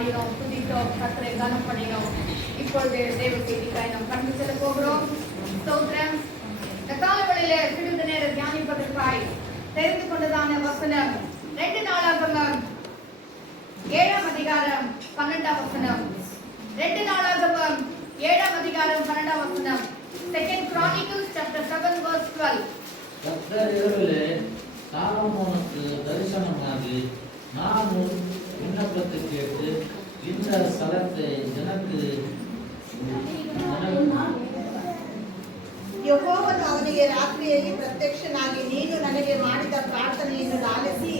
பாடினோம், துதித்தோம், கர்த்தரை கனம் பண்ணினோம். இப்பொழுது தேவ செய்திக்காய் நாம் கடந்து செல்ல போகிறோம். ஸ்தோத்திரம். இந்த காலவெளியில சிறிது நேரம் தியானிப்பதற்காய் தெரிந்து கொண்டதான வசனம் 2 நாளாகமம் 7ஆம் அதிகாரம் 12ஆம் வசனம். 2 நாளாகமம் 7ஆம் அதிகாரம் 12ஆம் வசனம். 2 Chronicles chapter 7 verse 12. கர்த்தர் இரவிலே சாலொமோனுக்கு தரிசனமாகி, நான் உன் விண்ணப்பத்தை கேட்டு இந்த ஸ்தலத்தை எனக்கு ಯೆಹೋವನು ಅವನಿಗೆ ರಾತ್ರಿಯಲ್ಲಿ ಪ್ರತ್ಯಕ್ಷನಾಗಿ, ನೀನು ನನಗೆ ಮಾಡಿದ ಪ್ರಾರ್ಥನೆಯನ್ನು ಆಲಿಸಿ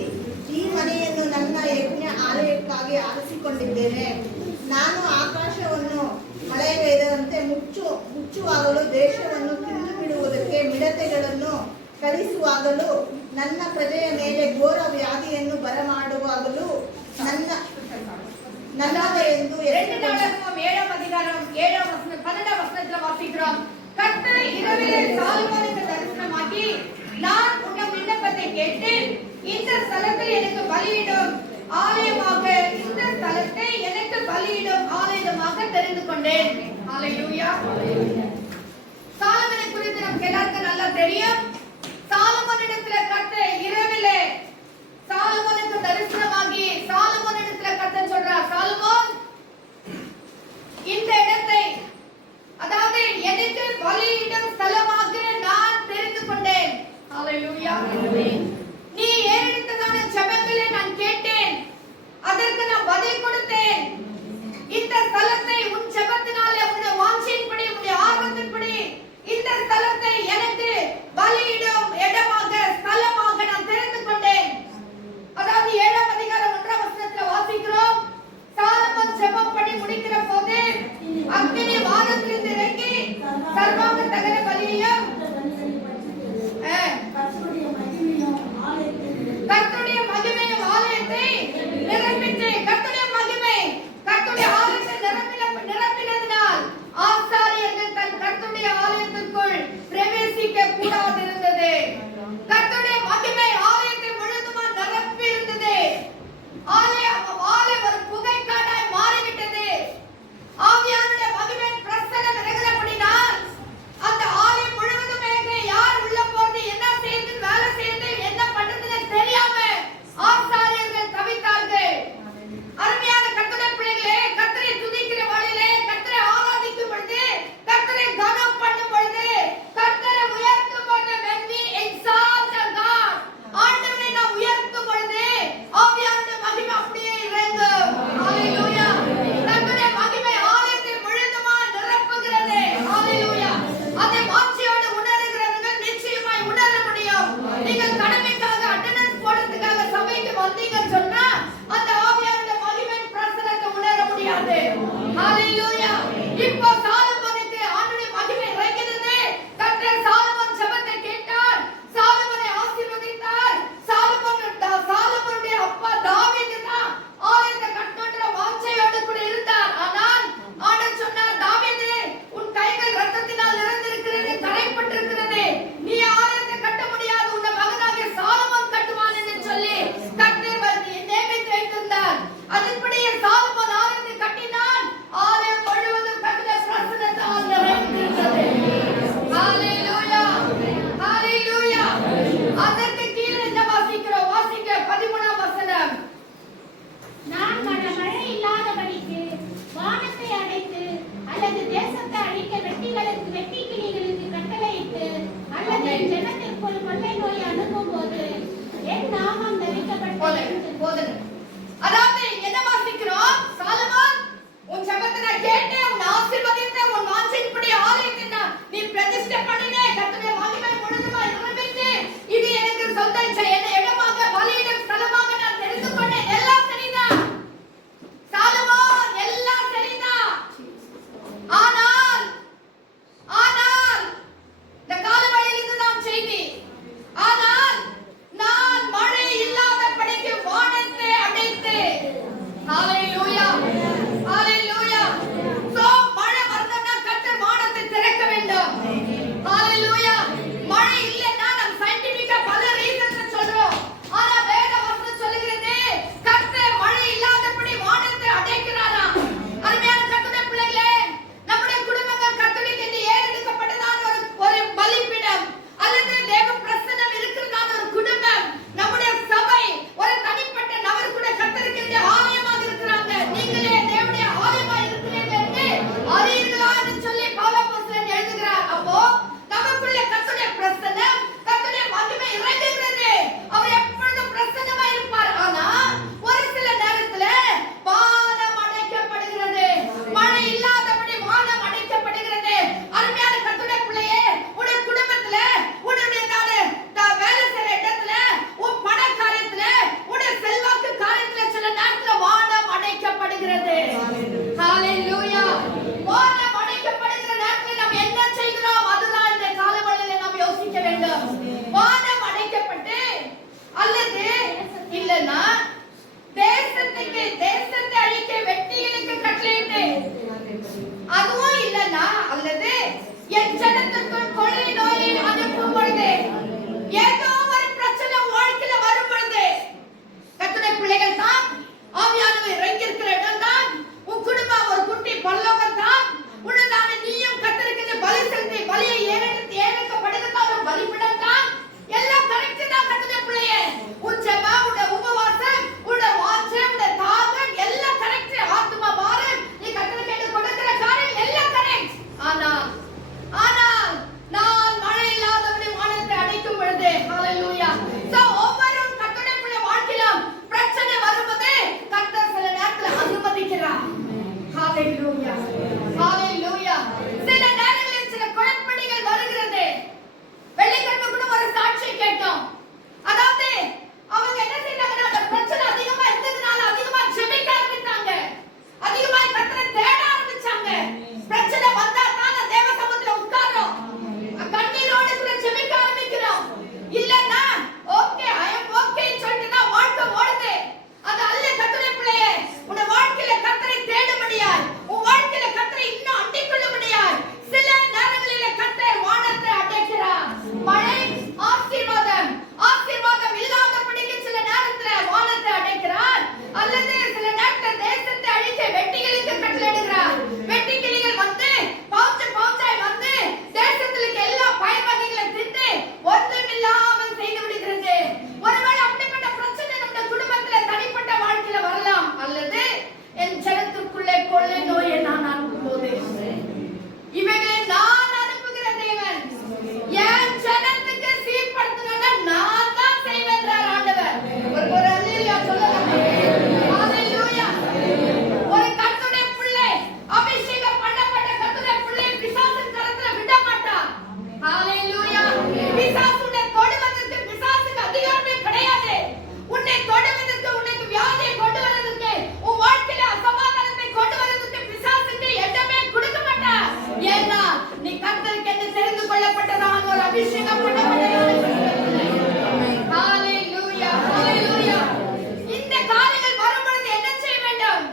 ಈ ಮನೆಯನ್ನು ನನ್ನ ಯಜ್ಞ ಆಲಯಕ್ಕಾಗಿ ಆರಿಸಿಕೊಂಡಿದ್ದೇನೆ. ನಾನು ಆಕಾಶವನ್ನು ಮಳೆಗೈದಂತೆ ಮುಚ್ಚುವಾಗಲೂ ದೇಶವನ್ನು ತಿಂದು ಬಿಡುವುದಕ್ಕೆ ಮಿಡತೆಗಳನ್ನು ಕಳಿಸುವಾಗಲೂ ನನ್ನ ಪ್ರಜೆಯ ಮೇಲೆ ಘೋರ ವ್ಯಾಧಿಯನ್ನು ಬರಮಾಡುವಾಗಲೂ ನನ್ನದೆಂದು 2 நாளாகமம் 7ஆம் அதிகாரம் 7ஆம் வசனம் 12ஆம் வசனத்துல வாசிக்கிறோம். கர்த்தர் இரவிலே சாலொமோனுக்கு தரிசனமாகி, நான் உன் விண்ணப்பத்தை கேட்டு இந்த ஸ்தலத்தை எனக்கு பலியிடும் ஆலயமாக இந்த ஸ்தலத்தை எனக்கு பலியிடும் ஆலயமாக தெரிந்து கொண்டேன். ஹalleluya. சாலொமோனை குறித்து நமக்கு எல்லாருக்கும் நல்லா தெரியும். சாலொமோனிடத்துல கர்த்தர் இரவிலே சாலொமோனுக்கு தரிசனமாகி, சாலொமோனிடத்துல கர்த்தர் சொல்றார், சாலொமோன், இந்த இடத்தை, அதாவது எனக்கு பலியிடும் ஸ்தலமாக நான் தெரிந்து கொண்டேன். ஹalleluya. நீ ஏறெடுத்ததான ஜெபங்களை நான் கேட்டேன், அதற்கு நான் பதில் கொடுத்தேன். இந்த ஸ்தலத்தை உன் ஜெபத்தினாலே, உன்னுடைய வாஞ்சையின்படி, உன்னுடைய ஆர்வத்தின்படி இந்த ஸ்தலத்தை எனக்கு பலியிடும் இடமாக, ஸ்தலமாக நான் தெரிந்து கொண்டேன். அதாவது 7ஆம் அதிகாரம் 1ஆம் வசனத்துல வாசிக்கிறோம். சாலொமோன் ஜெபம் பண்ணி முடிக்கிற போது அக்கினி வானத்திலிருந்து இறங்கி சர்வாங்க தகன பலியையும் கொள்ளப்பட்டதான ஒரு அபிஷேகம் பண்ணப்பட்டதான ஹalleluya ஹalleluya. இந்த காரியங்கள் வரும்பொழுது என்ன செய்ய வேண்டும்?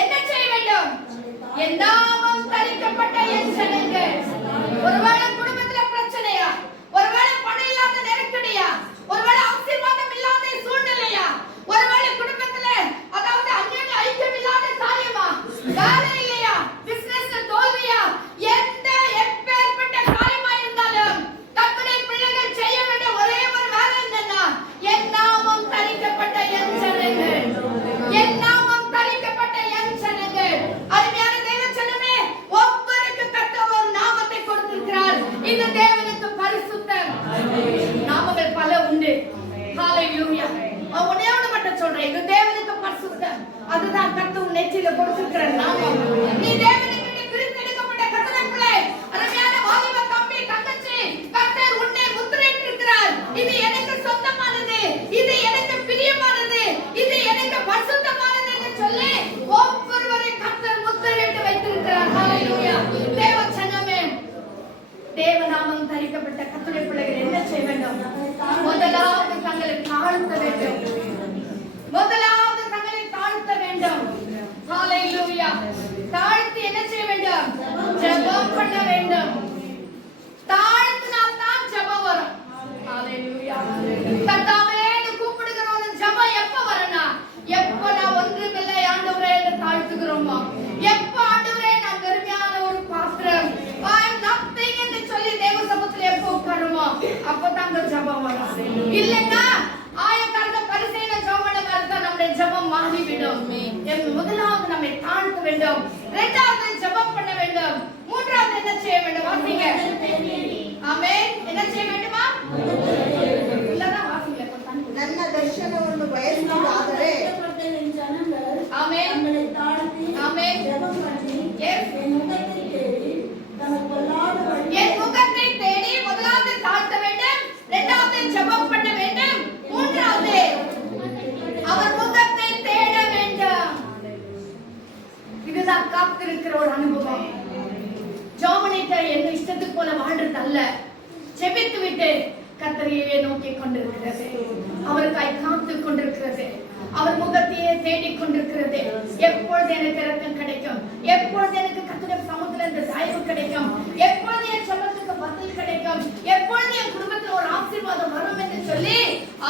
என்ன செய்ய வேண்டும்? என் நாமம் தரிக்கப்பட்ட என் ஜனங்கள். ஒருவேளை குடும்பத்துல பிரச்சனையா, ஒருவேளை பணம் இல்லாத நெருக்கடியா, ஒருவேளை ஆசீர்வாதம் இல்லாத சூழ்நிலையா, ஒருவேளை குடும்பத்துல அதாவது அந்யோன்ய ஐக்கியம் இல்லாத காரியமா, வேலை இல்லையா, பிசினஸ்ல தோல்வியா, எந்த எப்பேற்பட்ட காரியமா இருந்தாலும் கர்த்தருடைய பிள்ளைகள் செய்ய வேண்டிய ஒரே ஒரு வேலை என்னன்னா, என் நாமம் தரிக்கப்பட்ட என் ஜனங்கள், என் நாமம் தரிக்கப்பட்ட என் ஜனங்கள். அருமையான தேவ ஜனமே, ஒவ்வொருக்கு கர்த்தர் ஒரு நாமத்தை கொடுத்திருக்கிறார். இந்த தேவனுக்கு பரிசுத்தம் நாமங்கள் பல உண்டு. ஹalleluya. ஒண்ணே ஒண்ணு மட்டும் சொல்றேன், இது தேவனுக்கு பரிசுத்தம். அதுதான் கர்த்தர் நெற்றியில கொடுத்திருக்கிற நாமம். நீ தேவனுக்கு பிரித்தெடுக்கப்பட்ட கர்த்தருடைய பிள்ளை. அருமையான வாலிப தம்பி தங்கச்சி, கர்த்தர் உன்னை முத்திரையிட்டிருக்கிறார். இது எனக்கு சொந்தமானது, இது எனக்கு பிரியமானது, இது எனக்கு பரிசுத்தமானது என்று சொல்லி ஒவ்வொருவரை கர்த்தர் முத்திரையிட்டு வைத்திருக்கிறார். ஹalleluya. தேவ ஜனமே, தேவநாமம் தரிக்கப்பட்ட கர்த்தருடைய பிள்ளைகள் என்ன செய்ய வேண்டும்? முதலாவது தங்களை தாழ்த்த வேண்டும். முதலாவது தங்களை தாழ்த்த வேண்டும். ஹalleluya. தாழ்த்தி என்ன செய்ய வேண்டும்? ஜெபம் பண்ண வேண்டும். தாழ்த்தினால் தான் ஜெபம் வரும். ஹalleluya. கர்த்தாவேன்னு கூப்பிடுகிற ஒரு ஜெபம் எப்ப வரும்னா, எப்ப நான் ஒன்றுமில்லை ஆண்டவரே என்று தாழ்த்துகிறோமோ, எப்ப ஆண்டவரே நான் வெறுமையான ஒரு பாத்திரம், I am nothing என்று சொல்லி தேவ சமூகத்தில் எப்ப உட்காருமோ அப்பதான் அந்த ஜெபம் வரும். இல்லைன்னா ஆயக்காரங்க பரிசேயனை ஜெபம் பண்ண மாதிரி நம்முடைய ஜெபம் மாறிவிடும். முதலாவது நம்மை தாழ்த்த வேண்டும், இரண்டாவது ஜெபம் பண்ண வேண்டும், மூன்றாவது என்ன செய்ய வேண்டும்? வாசிங்க. ஆமென். என்ன செய்ய வேண்டுமா? இல்லனா வாசிங்க. ನನ್ನ ದರ್ಶನವನ್ನು ಬಯಸುವುದಾದರೆ ಆಮೆನ್. ಆಮೆನ್. என் முகத்தை தேடி முதலாவது தாழ்த்த வேண்டும், இரண்டாவது ஜெபம் பண்ண வேண்டும், மூன்றாவது அவர் முகத்தை தேட வேண்டும். இதுதான் காத்திருக்கிற ஒரு அனுபவம். ஜோமனிட்ட என்ன இஷ்டத்துக்கு போல வாழ்றது அல்ல, ஜெபித்து விட்டு கர்த்தரையே நோக்கி கொண்டிருக்கிறது, அவருக்காய் காத்து கொண்டிருக்கிறது, அவர் முகத்தையே தேடிக் கொண்டிருக்கிறது. எப்பொழுது எனக்கு இரக்கம் கிடைக்கும், எப்பொழுது எனக்கு கர்த்தருடைய சமூகத்தில் இந்த தயவு கிடைக்கும், எப்பொழுது என் ஜெபத்துக்கு பதில் கிடைக்கும், எப்பொழுது என் குடும்பத்தில் ஒரு ஆசீர்வாதம் வரும் என்று சொல்லி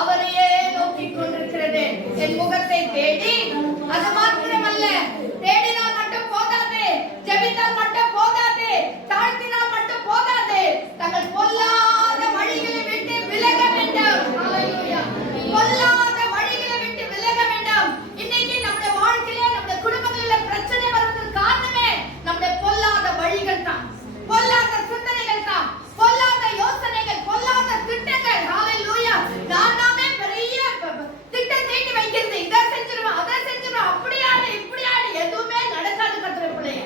அவரையே நோக்கி கொண்டிருக்கிறது. என் முகத்தை தேடி, அது மாத்திரமல்ல, தேடினால் மட்டும் போதாது, ஜெபித்தால் மட்டும் போதாது, தாழ்த்தினால் மட்டும் போதாது, தங்கள் பொல்லாத வழிகளை விட்டு விலக வேண்டும். ஹalleluya. பொல்லாத வழிகளை விட்டு விலக வேண்டும். இன்னைக்கு நம்முடைய வாழ்க்கையில, நம்முடைய குடும்பங்களில பிரச்சனை வருவதற்கு காரணமே நம்முடைய பொல்லாத வழிகள் தான், பொல்லாத சிந்தனைகள் தான், பொல்லாத யோசனைகள், பொல்லாத திட்டங்கள். ஹalleluya. நாமே பெரிய திட்டம் தீட்டி வைக்கிறது, இதை செஞ்சிருவோம், அதை செஞ்சிருவோம், அப்படியாடு இப்படியாடு, எதுவுமே நடக்காது. கர்த்தருடைய பிள்ளையே,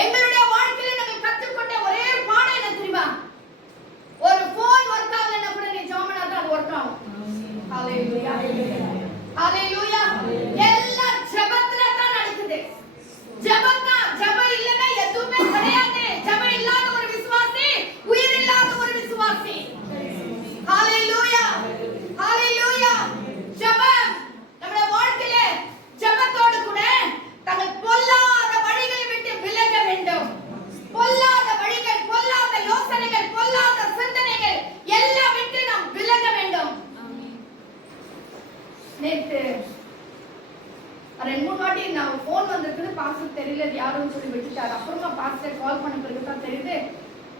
எங்களுடைய வாழ்க்கையில நாங்கள் கற்றுக்கொண்ட ஒரே பாடம் என்ன தெரியுமா? ஒரு போன் ஒர்க் ஆகலன்னா கூட நீ ஜெபம்னா தான் ஒர்க் ஆகும். ஹalleluya. ஹalleluya. எல்லாம் ஜெபத்துல தான் நடக்குது. ஜெபம் தான். ஜெபம் இல்லனா எதுவுமே கிடையாது. ஜெபம் இல்லாத ஒரு விசுவாசி உயிர் இல்லாத ஒரு விசுவாசி. ஹalleluya. ஹalleluya. ஜெபம் நம்முடைய வாழ்க்கையில ஜெபத்தோடு கூட தங்கள் பொல்லாத வழிகளை விட்டு விலக வேண்டும். பொல்லாத வழிகள், பொல்லாத யோசனைகள், பொல்லாத சிந்தனைகள் எல்லாம் விட்டு நாம் விலக வேண்டும். நேத்து 2-3 வாட்டி நான் போன் வந்திருக்குது, பாஸ்டர் தெரியல யாரும் சொல்லி விட்டுட்டாரு. அப்புறமா பாஸ்டர் கால் பண்ண பிறகு தான் தெரியுது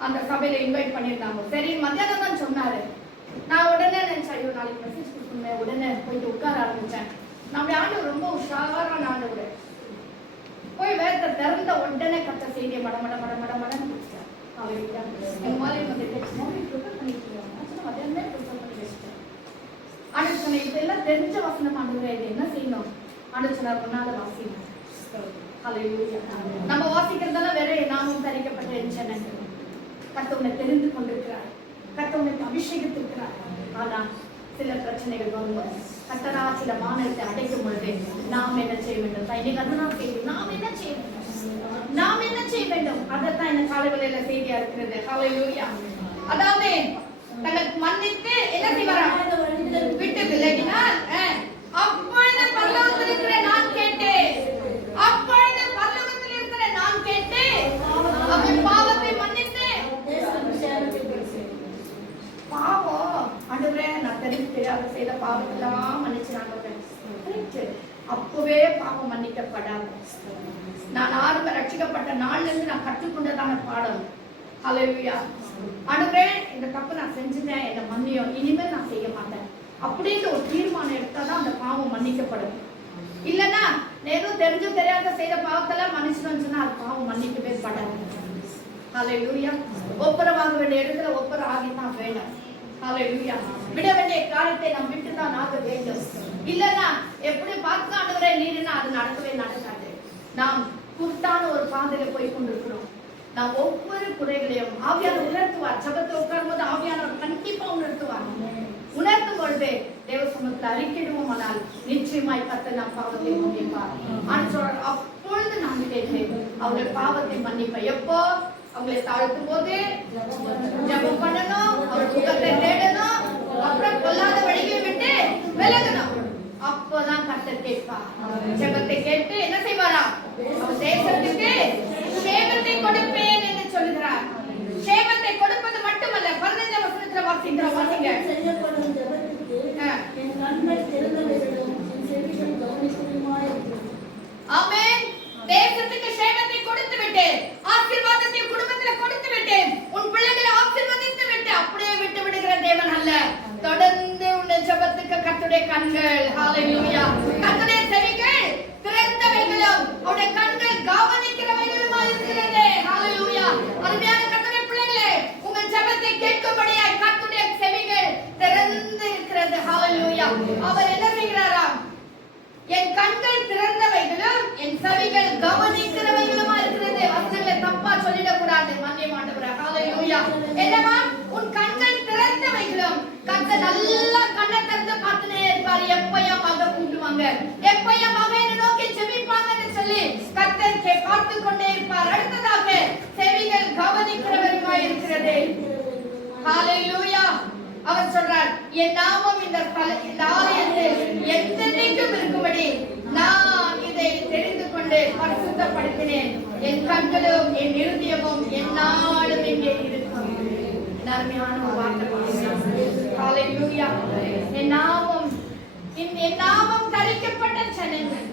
அந்த சபையில இன்வைட் பண்ணியிருந்தாங்க. சரி, மத்தியானம் தான் சொன்னாரு. நான் உடனே நினைச்சேன், ஐயோ நாளைக்கு மெசேஜ் கொடுக்கணுமே, உடனே போயிட்டு உட்கார ஆரம்பிச்சேன். நம்முடைய ஆண்டவர் ரொம்ப உஷாரான ஆண்டவர். போய் வேதத்தை திறந்த உடனே கத்த செய்தியை மட மட மட மட மடன்னு கொடுத்தார். ஹalleluya. எங்க மாதிரி வந்து ப்ரிப்பேர் பண்ணிருக்கீங்க, மத்தியானமே ப்ரிப்பேர் பண்ணி வச்சுட்டேன். ஆண்டவர் சொன்ன இதெல்லாம் தெரிஞ்ச வசனம் ஆண்டவரே, இது என்ன செய்யணும்? ஆண்டவர் சொன்னார், பண்ணாத வாசிக்கணும். ஹalleluya. நம்ம வாசிக்கிறதெல்லாம் வேற நாமும் தரிக்கப்பட்ட ஜனங்கள். கர்த்தர் தெரிந்து கொண்டிருக்கிறார், கர்த்தர் அபிஷேகித்திருக்கிறார். ஆனா சில பிரச்சனைகள் வரும்போது கர்த்தரா சில மாநிலத்தை அடைக்கும் பொழுது நாம் என்ன செய்ய வேண்டும்? இன்னைக்கு அதுதான் செய்யும். நாம் என்ன செய்ய வேண்டும்? நாம் என்ன செய்ய வேண்டும்? அதைத்தான் இந்த காலவெளியில செய்தியா இருக்கிறது. ஹalleluya. அதாவது தனக்கு மன்னித்து என்ன செய்வாராம்? விட்டு விலகினார். அப்பொழுது பரலோகத்தில் இருக்கிற நான் கேட்டேன். அப்பொழுது பரலோகத்தில் இருக்கிற நான் கேட்டேன். அவன் பாவத்தை மன்னித்து பாவம் ஆண்டவரே நான் தெரியாத செய்த பாவத்தெல்லாம் மன்னிச்சாங்க. அப்பவே பாவம் மன்னிக்கப்படாது. நான் ஆரம்ப ரட்சிக்கப்பட்ட நாள்ல இருந்து நான் கற்றுக்கொண்டதான பாடம். ஹalleluya. ஆண்டவரே இந்த தப்பு நான் செஞ்சுட்டேன், என்ன மன்னியும், இனிமேல் நான் செய்ய மாட்டேன் அப்படின்னு ஒரு தீர்மானம் எடுத்தாதான் அந்த பாவம் மன்னிக்கப்படும். இல்லைன்னா ஏதோ தெரிஞ்சு தெரியாத செய்த பாவத்தெல்லாம் மன்னிச்சுன்னு சொன்னா அது பாவம் மன்னிக்கவே படாது. ஹalleluya. ஒப்புரவாக வேண்டிய இடத்துல ஒப்புர ஆகித்தான் வேணும். ஹalleluya. விட வேண்டிய காரியத்தை நாம் விட்டுதான் ஆக வேண்டும். இல்லைன்னா எப்படி பார்த்து ஆண்டவரே நீருன்னா அது நடக்கவே நடக்காது. நாம் குருட்டான ஒரு பாதையில போய் கொண்டிருக்கிறோம். நாம் ஒவ்வொரு குறைகளையும் ஆவியானவர் உணர்த்துவார். ஜபத்தில் உட்காரும் போது ஆவியானவர் கண்டிப்பா உணர்த்துவார். உணர்த்தும் பொழுது தேவ சமூகத்தில் அறிக்கையிடுவோம். ஆனால் நிச்சயமாய் கர்த்தர் நம் பாவத்தை மன்னிப்பார். ஆனால் அப்பொழுது நான் கேட்கிறேன், அவர்கள் பாவத்தை மன்னிப்பேன். எப்போ? அவங்களை தாழ்த்தும் போது ஜபம் பண்ணணும், அவர் முகத்தை தேடணும், அப்புறம் பொல்லாத வழியை விட்டு விலகணும். அப்போதான் கர்த்தர் கேட்பார். ஜபத்தை கேட்டு என்ன செய்வாரா? அவர் தேசத்துக்கு சேவத்தை கொடுப்பேன் என்று சொல்லுகிறார். சேவத்தை கொடுப்பது மட்டுமல்ல, 15 வசனத்துல வாசிக்கிறோம். வாசிங்க. ஆமென். தேசத்துக்கு சேவத்தை கொடுத்து விட்டேன், ஆசீர்வாதத்தை குடும்பத்தில் கொடுத்து விட்டேன், உன் பிள்ளைகளை ஆசீர்வதித்து விட்டு அப்படியே விட்டு விடுகிற தேவன் அல்ல. தொடர்ந்து உன் ஜெபத்துக்கு கர்த்தருடைய கண்கள், ஹalleluya, கர்த்தருடைய செவிகள் திறந்தவைகளும் அவருடைய கண்கள் கவனிக்கிறவைகளுமாய் இருக்கிறது. ஹalleluya. அருமையான கர்த்தருடைய பிள்ளைகளே, உங்கள் ஜெபத்தை கேட்கும்படியாய் கர்த்தருடைய செவிகள் திறந்து இருக்கிறது. ஹalleluya. அவர் என்ன செய்கிறாராம்? என் கண்கள் திறந்தவைகளும் என் செவிகள் கவனிக்கிறவைகளுமா இருக்கிறது. வசனங்களை தப்பா சொல்லிடக்கூடாது. மன்னிய ஆண்டவரே. ஹalleluya. என்னவா? உன் கண்கள் திறந்தவைகளும். கர்த்தர் நல்லா கண்ணை திறந்து பார்த்துனே இருப்பார். எப்ப என் மக கூப்பிடுவாங்க, எப்ப என் மக என்னை நோக்கி ஜெபிப்பாங்கன்னு சொல்லி கர்த்தர் பார்த்து கொண்டே இருப்பார். அடுத்ததாக செவிகள் கவனிக்கிறவருமா இருக்கிறது. ஹalleluya. அவர் சொல்றார், என் நாமம் இந்த ஆலயத்தில் என்றென்றைக்கும் இருக்கும்படி நான் இதை தெரிந்து கொண்டு பரிசுத்தப்படுத்தினேன். என் கண்களும் என் இருதயமும் எந்நாளும் இங்கே இருக்கும். அருமையான ஒரு வார்த்தை. ஹalleluya. என் நாமம் தரிக்கப்பட்ட ஜனங்கள்,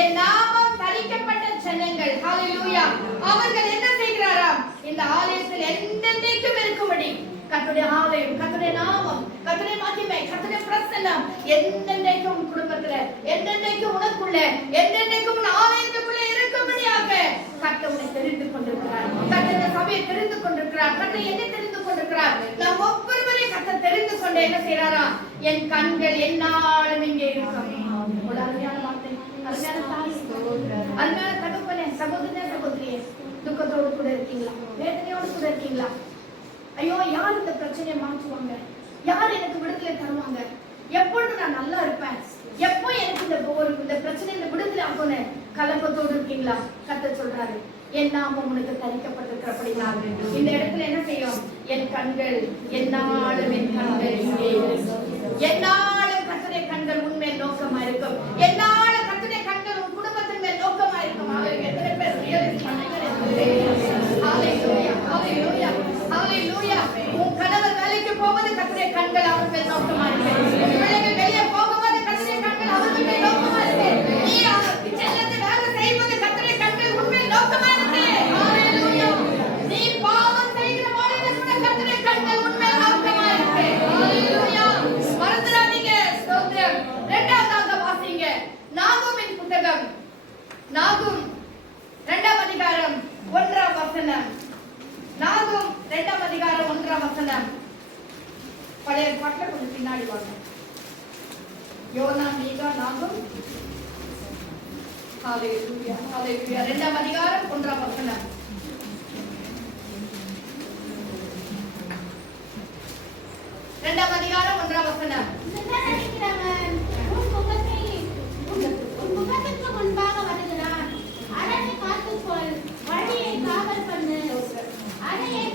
என் நாமம் தரிக்கப்பட்ட ஜனங்கள், ஹalleluya, அவர்கள் என்ன செய்கிறாராம்? இந்த ஆலயத்தில் என்றென்றைக்கும் இருக்கும்படி கர்த்தருடைய ஆலயம், கர்த்தருடைய நாமம், கர்த்தருடைய மகிமை, கர்த்தருடைய பிரசன்னம் என்றென்றைக்கும் குடும்பத்துல, என்றென்றைக்கும் உனக்குள்ள, என்றென்றைக்கும் உன் ஆலயத்துக்குள்ள இருக்கும்படியாக கர்த்தர் உன்னை தெரிந்து கொண்டிருக்கிறார். கர்த்தர் சபையை தெரிந்து கொண்டிருக்கிறார். கர்த்தர் என்னை தெரிந்து கொண்டிருக்கிறார். நாம் ஒவ்வொருவரையும் கர்த்தர் தெரிந்து கொண்டு என்ன செய்யறாரா? என் கண்கள் எந்நாளும் இங்கே இருக்கும். ஒரு அருமையான வார்த்தை. அருமையான தாய், அருமையான தகப்பனே, சகோதரனே, சகோதரியே, துக்கத்தோடு கூட இருக்கீங்களா? வேதனையோடு கூட இருக்கீங்களா? ஐயோ, யார் இந்த பிரச்சனையை மாற்றுவாங்க? யார் எனக்கு விடுதலை தருவாங்க? எப்பொழுது நான் நல்லா இருப்பேன்? எப்போ எனக்கு இந்த பிரச்சனையில விடுதலை ஆகும்னு கலக்கத்தோடு இருக்கீங்களா? கர்த்தர் சொல்றாரு, என் நாமம் உனக்கு தரிக்கப்பட்டிருக்கிறபடினா இந்த இடத்துல என்ன செய்யும்? என் கண்கள் எந்நாளும், என் கண்கள் இங்கே இருக்கும். எந்நாளும் கர்த்தருடைய கண்கள் உன்மேல் நோக்கமா இருக்கும். எந்நாளும் கர்த்தருடைய கண்கள் உன் குடும்பத்தின் மேல் நோக்கமா இருக்கும். அவருக்கு எத்தனை பேர் ரியலைஸ் பண்ணுங்க? ஹalleluya, ஹalleluya, ஹalleluya. உன் கணவர் வேலைக்கு போவது கர்த்தருடைய கண்கள் அவர் மேல் நோக்கமா இருக்கு. உன் பிள்ளைகள் வெளியே போகும்போது கர்த்தருடைய கண்கள் அவர் மேல் நோக்கமா இருக்கு. நீ கிச்சன்ல வேலை செய்வது கர்த்தருடைய கண்கள் உன் மேல் நோக்கமா இருக்கு. ஹalleluya. நீ பாவம் செய்கிற போது கூட கர்த்தருடைய கண்கள் உன் மேல் நோக்கமா இருக்கு. ஹalleluya. மறந்துடாதீங்க. ஸ்தோத்திரம். இரண்டாவதாக வாசிங்க. நாகூமின் புத்தகம், நாகூம் 2ஆம் அதிகாரம் 1ஆம் வசனம். நாகூம் 2ஆம் அதிகாரம் 1ஆம் வசனம். பழைய பாட்டுல கொஞ்சம் பின்னாடி வாங்க. யோனா, மீகா, நாகூம். ஹalleluya, ஹalleluya. 2ஆம் அதிகாரம் 1ஆம் வசனம். இரண்டாம் அதிகாரம் 1ஆம் வசனம். உன் முகத்துக்கு முன்பாக வருகிறான். அரணை காத்துக்கொள், வழியை காவல் பண்ணு, அணையை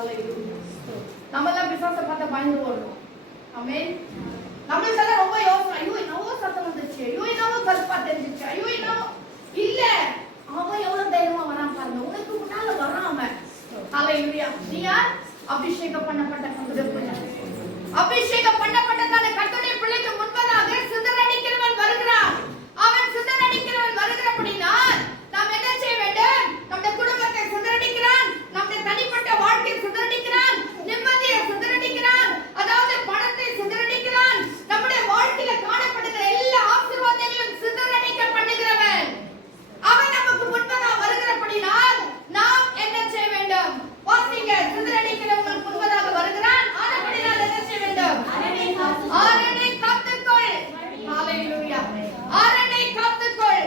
ஹalleluya. நம்ம எல்லாம் பிசாசை பார்த்து பயந்து ஓடுறோம். ஆமென். நம்மளுக்கெல்லாம் ரொம்ப யோசனை, ஐயோ என்னவோ சத்தம் வந்துச்சு, ஐயோ என்னவோ கருப்பா தெரிஞ்சிச்சு, ஐயோ என்னவோ இல்ல, அவன் எவ்வளவு தைரியமா வரான் பாருங்க, உனக்கு முன்னால வரான் அவன். ஹalleluya. நீ யார்? அபிஷேகம் பண்ணப்பட்ட கர்த்தருடைய பிள்ளை. அபிஷேகம் பண்ணப்பட்டதான கர்த்தருடைய பிள்ளைக்கு முன்பதாக சிதறடிக்கிறவன் வருகிறான். அவன் சிதறடிக்கிறவன் வருகிறபடினால் நாம் என்ன செய்ய வேண்டும்? நம்முடைய குடும்பத்தை சிதறடிக்கிறான், நம்முடைய தனிப்பட்ட வாழ்க்கையை சிதறடிக்கிறான், நிம்மதியை சிதறடிக்கிறான், அதாவது பணத்தை சிதறடிக்கிறான், நம்முடைய வாழ்க்கையில காணப்படுகிற எல்லா ஆசீர்வாதங்களையும் சிதறடிக்க பண்ணுகிறவன் அவன் நமக்கு முன்பதாக வருகிறபடினால் நாம் என்ன செய்ய வேண்டும்? வாசிங்க. சிதறடிக்கிறவங்களுக்கு முன்பதாக வருகிறான், ஆனபடினால் என்ன செய்ய வேண்டும்? ஆரணை காத்துக்கொள். ஹalleluya. ஆரணை காத்துக்கொள்.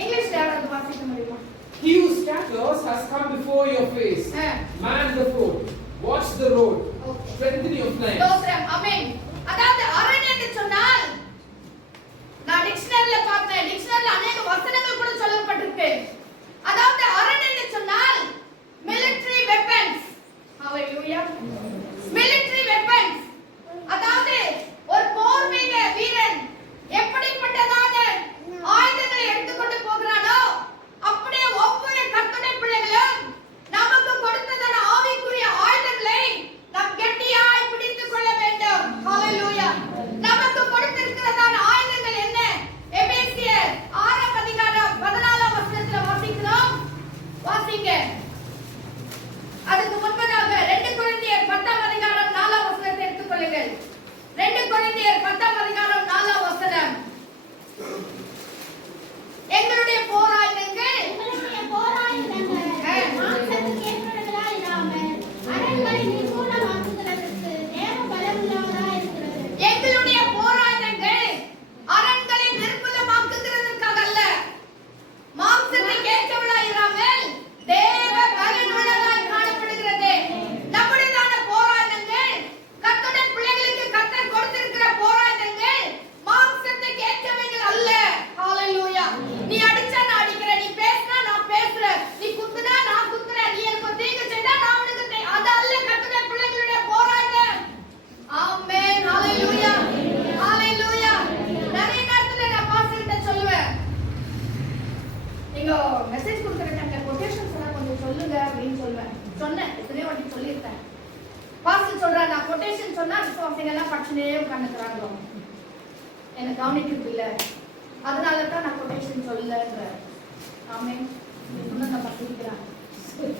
இங்கிலீஷ்ல யாராவது வாசிக்க முடியுமா? He who scatters has come before your face. Man the foot, watch the road, strengthen your flanks. ஸ்தோத்திரம். ஆமென். அதாவது அரண் என்று சொன்னால் நான் டிக்ஷனரியில பார்த்தேன், டிக்ஷனரியில அநேக வசனங்கள் கூட சொல்லப்பட்டிருக்கு. அதாவது அரண் என்று சொன்னால் military weapons. ஹalleluya. military weapons. அதாவது ஒரு போர் வீரன் எப்படிப்பட்டதான ஆயுதங்களை எடுத்துக்கொண்டு போகிறானோ அப்படியே ஒவ்வொரு கர்த்தருடைய பிள்ளைகளும் நமக்கு கொடுத்ததான ஆவிக்குரிய ஆயுதங்களை நாம் கெட்டியாய் பிடித்துக் கொள்ள வேண்டும். ஹalleluya. நமக்கு கொடுத்திருக்கிறதான ஆயுதங்கள் என்ன? எபேசியர் 6ஆம் அதிகாரம் 14ஆம் வசனத்துல வாசிக்கிறோம். வாசிங்க. அதுக்கு முன்பதாக 2 கொரிந்தியர் 10ஆம் அதிகாரம் 4ஆம் வசனத்தை எடுத்துக் கொள்ளுங்கள். 2 கொரிந்தியர் 10ஆம் அதிகாரம் 4ஆம் வசனம். எங்களுடைய போராயுதங்கள் மாம்சத்துக்கு ஏற்றவர்களாய் இராமல் அரண்களை நிர்மூலமாக்குகிறதற்கு தேவ பலமுள்ளவராய் இருக்கிறது. எங்களுடைய போராயுதங்கள் அரண்களை நிர்மூலமாக்குகிறதற்காக அல்ல, மாம்சத்துக்கு ஏற்றவர்களாய் இராமல் தேவ பலனுள்ளவராய் காணப்படுகிறது. நம்முடையதான போராயுதங்கள் கர்த்தருடைய பிள்ளைகளுக்கு கர்த்தர் கொடுத்திருக்கிற போராயுதங்கள் மாம்சத்துக்கு ஏற்றவைகள் அல்ல. ஹalleluya. நீ அடிச்சா நான் அடிக்கிறேன், நீ பேசினா நான் பேசுறேன், நீ குத்துனா நான் குத்துறேன், நீ எனக்கு தீங்கு செய்தா நான் உனக்கு அது அல்ல கர்த்தருடைய பிள்ளைகளுடைய போராட்டம். ஆமென். ஹalleluya. ஹalleluya. நிறைய நேரத்துல நான் பாஸ்டர்கிட்ட சொல்லுவேன், நீங்க மெசேஜ் கொடுக்குற டைம்ல கொட்டேஷன்ஸ் எல்லாம் கொஞ்சம் சொல்லுங்க அப்படின்னு சொல்லுவேன். சொன்னேன், எத்தனையோ வாட்டி சொல்லியிருக்கேன். பாஸ்டர் சொல்றா, நான் கொட்டேஷன் சொன்னா விசுவாசிங்க எல்லாம் படிச்சுனே உட்காந்துக்கிறாங்க, எனக்கு கவனிக்கிறது இல்லை, அதனால தான் நான் கொட்டேஷன் சொல்லலன்ற. ஆமென். சொன்னதை பத்திக்கிறாங்க.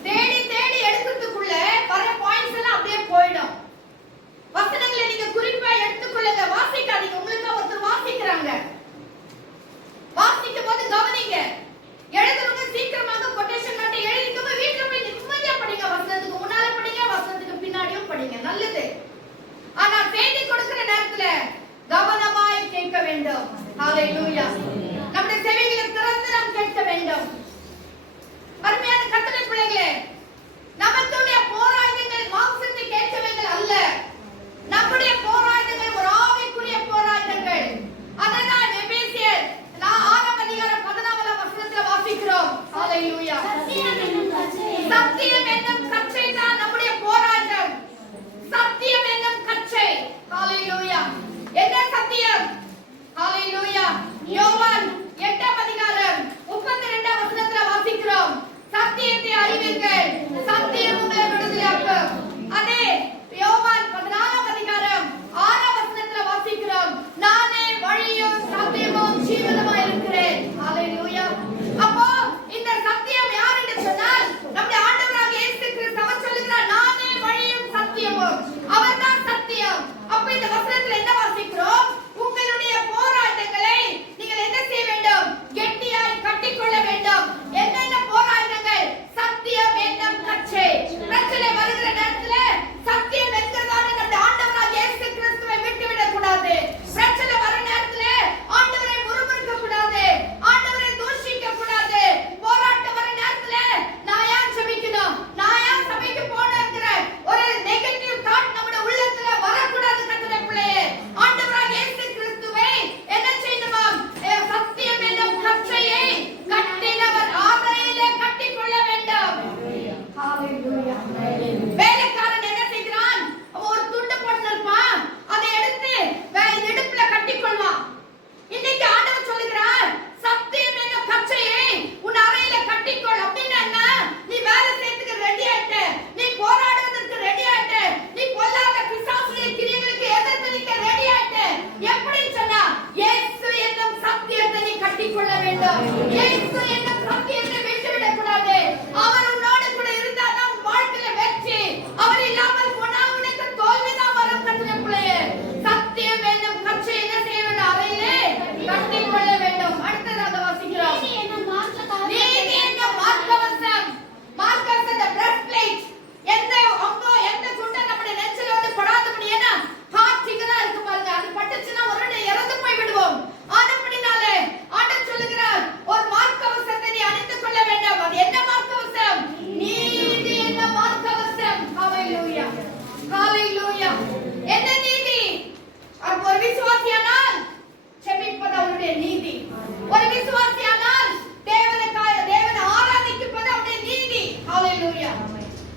தேடி தேடி எடுக்கிறதுக்குள்ள வர பாயிண்ட்ஸ் எல்லாம் அப்படியே போயிடும். வசனங்களை நீங்க குறிப்பா எடுத்துக்கொள்ளுங்க, வாசிக்காதீங்க. உங்களுக்கு ஒருத்தர் வாசிக்கிறாங்க, வாசிக்கும் போது கவனிங்க. எழுதுறவங்க சீக்கிரமாக கொட்டேஷன் நோட்டை எழுதிக்கோங்க, வீட்டுல போய் நிம்மதியா படிங்க. வசனத்துக்கு முன்னால படிங்க, வசனத்துக்கு பின்னாடியும் படிங்க, நல்லது. ஆனா செய்தி கொடுக்கிற நேரத்துல கவனமாய் கேட்க வேண்டும். ஹalleluya. நம்முடைய செவிகளை திறந்து நாம் கேட்க வேண்டும். அருமையான கர்த்தருடைய பிள்ளைகளே, நமக்குடைய போராயுதங்கள் மாம்சத்துக்கு ஏற்றவைகள் அல்ல. நம்முடைய போராயுதங்கள் ஒரு ஆவிக்குரிய போராயுதங்கள். அதனால எபேசியர் 6ஆம் அதிகாரம் 14ஆம் வசனத்துல வாசிக்கிறோம். ஹalleluya. சத்தியம் என்னும் கச்சை தான் நம்முடைய போராயுதம். சத்தியம் என்னும் கச்சை. ஹalleluya. என்ன சத்தியம்? ஹalleluya. யோவான் 8ஆம் அதிகாரம் 32ஆம் வசனத்துல வாசிக்கிறோம். சத்தியத்தை அறிவீர்கள், சத்தியம் உங்களை விடுதலையாக்கும். அதே யோவான் 14ஆம் அதிகாரம் 6ஆம் வசனத்துல வாசிக்கிறோம். நானே வழியும் சத்தியமும் ஜீவனுமாய் இருக்கிறேன். ஹalleluya. அப்போ இந்த சத்தியம் யார் என்று சொன்னா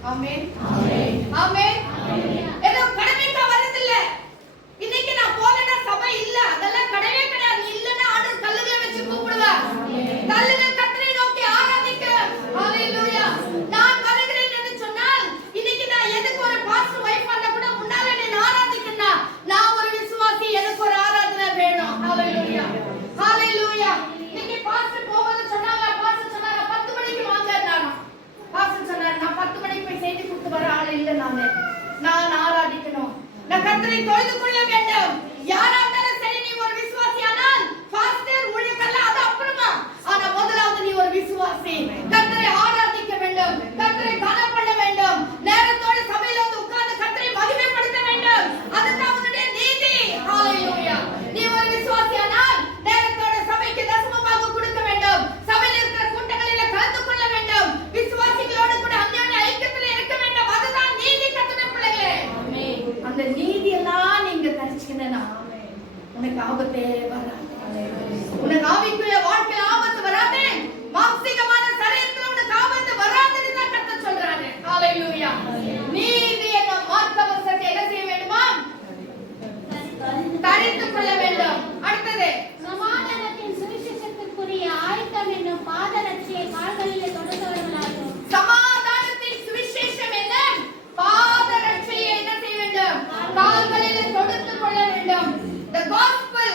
ஆமென் ஆமென். ஏதோ கடமைக்கா வரதில்ல. இன்னைக்கு நான் போலனா சபை இல்ல, அதெல்லாம் கிடையவே கிடையாது. இல்லன்னா ஆண்டவர் கல்லுகளை வச்சு கூப்பிடுவார். கல்லுகள் கர்த்தரை நோக்கி ஆராதிக்க. ஹalleluya. நான் வருகிறேன் என்று சொன்னால் இன்னைக்கு நான் எதுக்கு ஒரு பாஸ்டர் வைஃப் வந்தா கூட முன்னால என்ன ஆராதிக்கணும். நான் ஒரு விசுவாசி, எனக்கு ஒரு ஆராதனை வேணும். ஹalleluya ஹalleluya. இன்னைக்கு பாஸ்டர் போவது சொன்னாங்க, பாஸ்டர் சொன்னாங்க 10 மணிக்கு வாங்கறாங்க. பாஸ்டர் சொன்னார் நான் 10 மணிக்கு போய் செய்தி கொடுத்து வர ஆள் இல்ல. நான் ஆராதிக்கணும், நான் கர்த்தரை தொழுது கொள்ள வேண்டும். யாரா இருந்தாலும் சரி, நீ ஒரு விசுவாசியானால் பாஸ்டர் ஊழியக்கல்ல அது அப்புறமா, ஆனா முதலாவது நீ ஒரு விசுவாசி. கர்த்தரை ஆராதிக்க வேண்டும், கர்த்தரை கனப்பட வேண்டும், நேரத்தோடு சபையில வந்து உட்கார்ந்து கர்த்தரை மகிமைப்படுத்த வேண்டும். அதுதான் உன்னுடைய நீதி. ஹalleluya. நீ ஒரு விசுவாசியானால் நேரத்தோடு சபைக்கு தசமமாக கொடுக்க வேண்டும், சபையில் இருக்கிற கூட்டங்களில கலந்து கொள்ள வேண்டும், விசுவாசிகளோடு கூட அந்யோன்ய ஐக்கியத்தில் இருக்க வேண்டும். அதுதான் நீதி கர்த்தருடைய பிள்ளைகளே. அந்த நீதி எல்லாம் நீங்க தரிச்சுக்கினா உனக்கு ஆபத்தே வராது. உனக்கு ஆவிக்குரிய வாழ்க்கையில ஆபத்து வராது. மாம்சீகமான சரீரத்துல உனக்கு ஆபத்து வராதுன்னு தான் கர்த்தர் சொல்றாரு. ஹalleluya. நீதி என்ற மார்க்கவசத்தை என்ன செய்ய வேண்டுமா? தரித்துக் கொள்ள வேண்டும். அடுத்தது சமாதானத்தின் சுவிசேஷத்திற்குரிய ஆயத்தம் என்னும் பாதரட்சியை கால்களிலே தொடுத்தவர்களாகும். சமாதானத்தின் சுவிசேஷம் என்ன? பாதரட்சையை என்ன செய்ய வேண்டும்? கால்களிலே தொடுத்துக் கொள்ள வேண்டும். The gospel,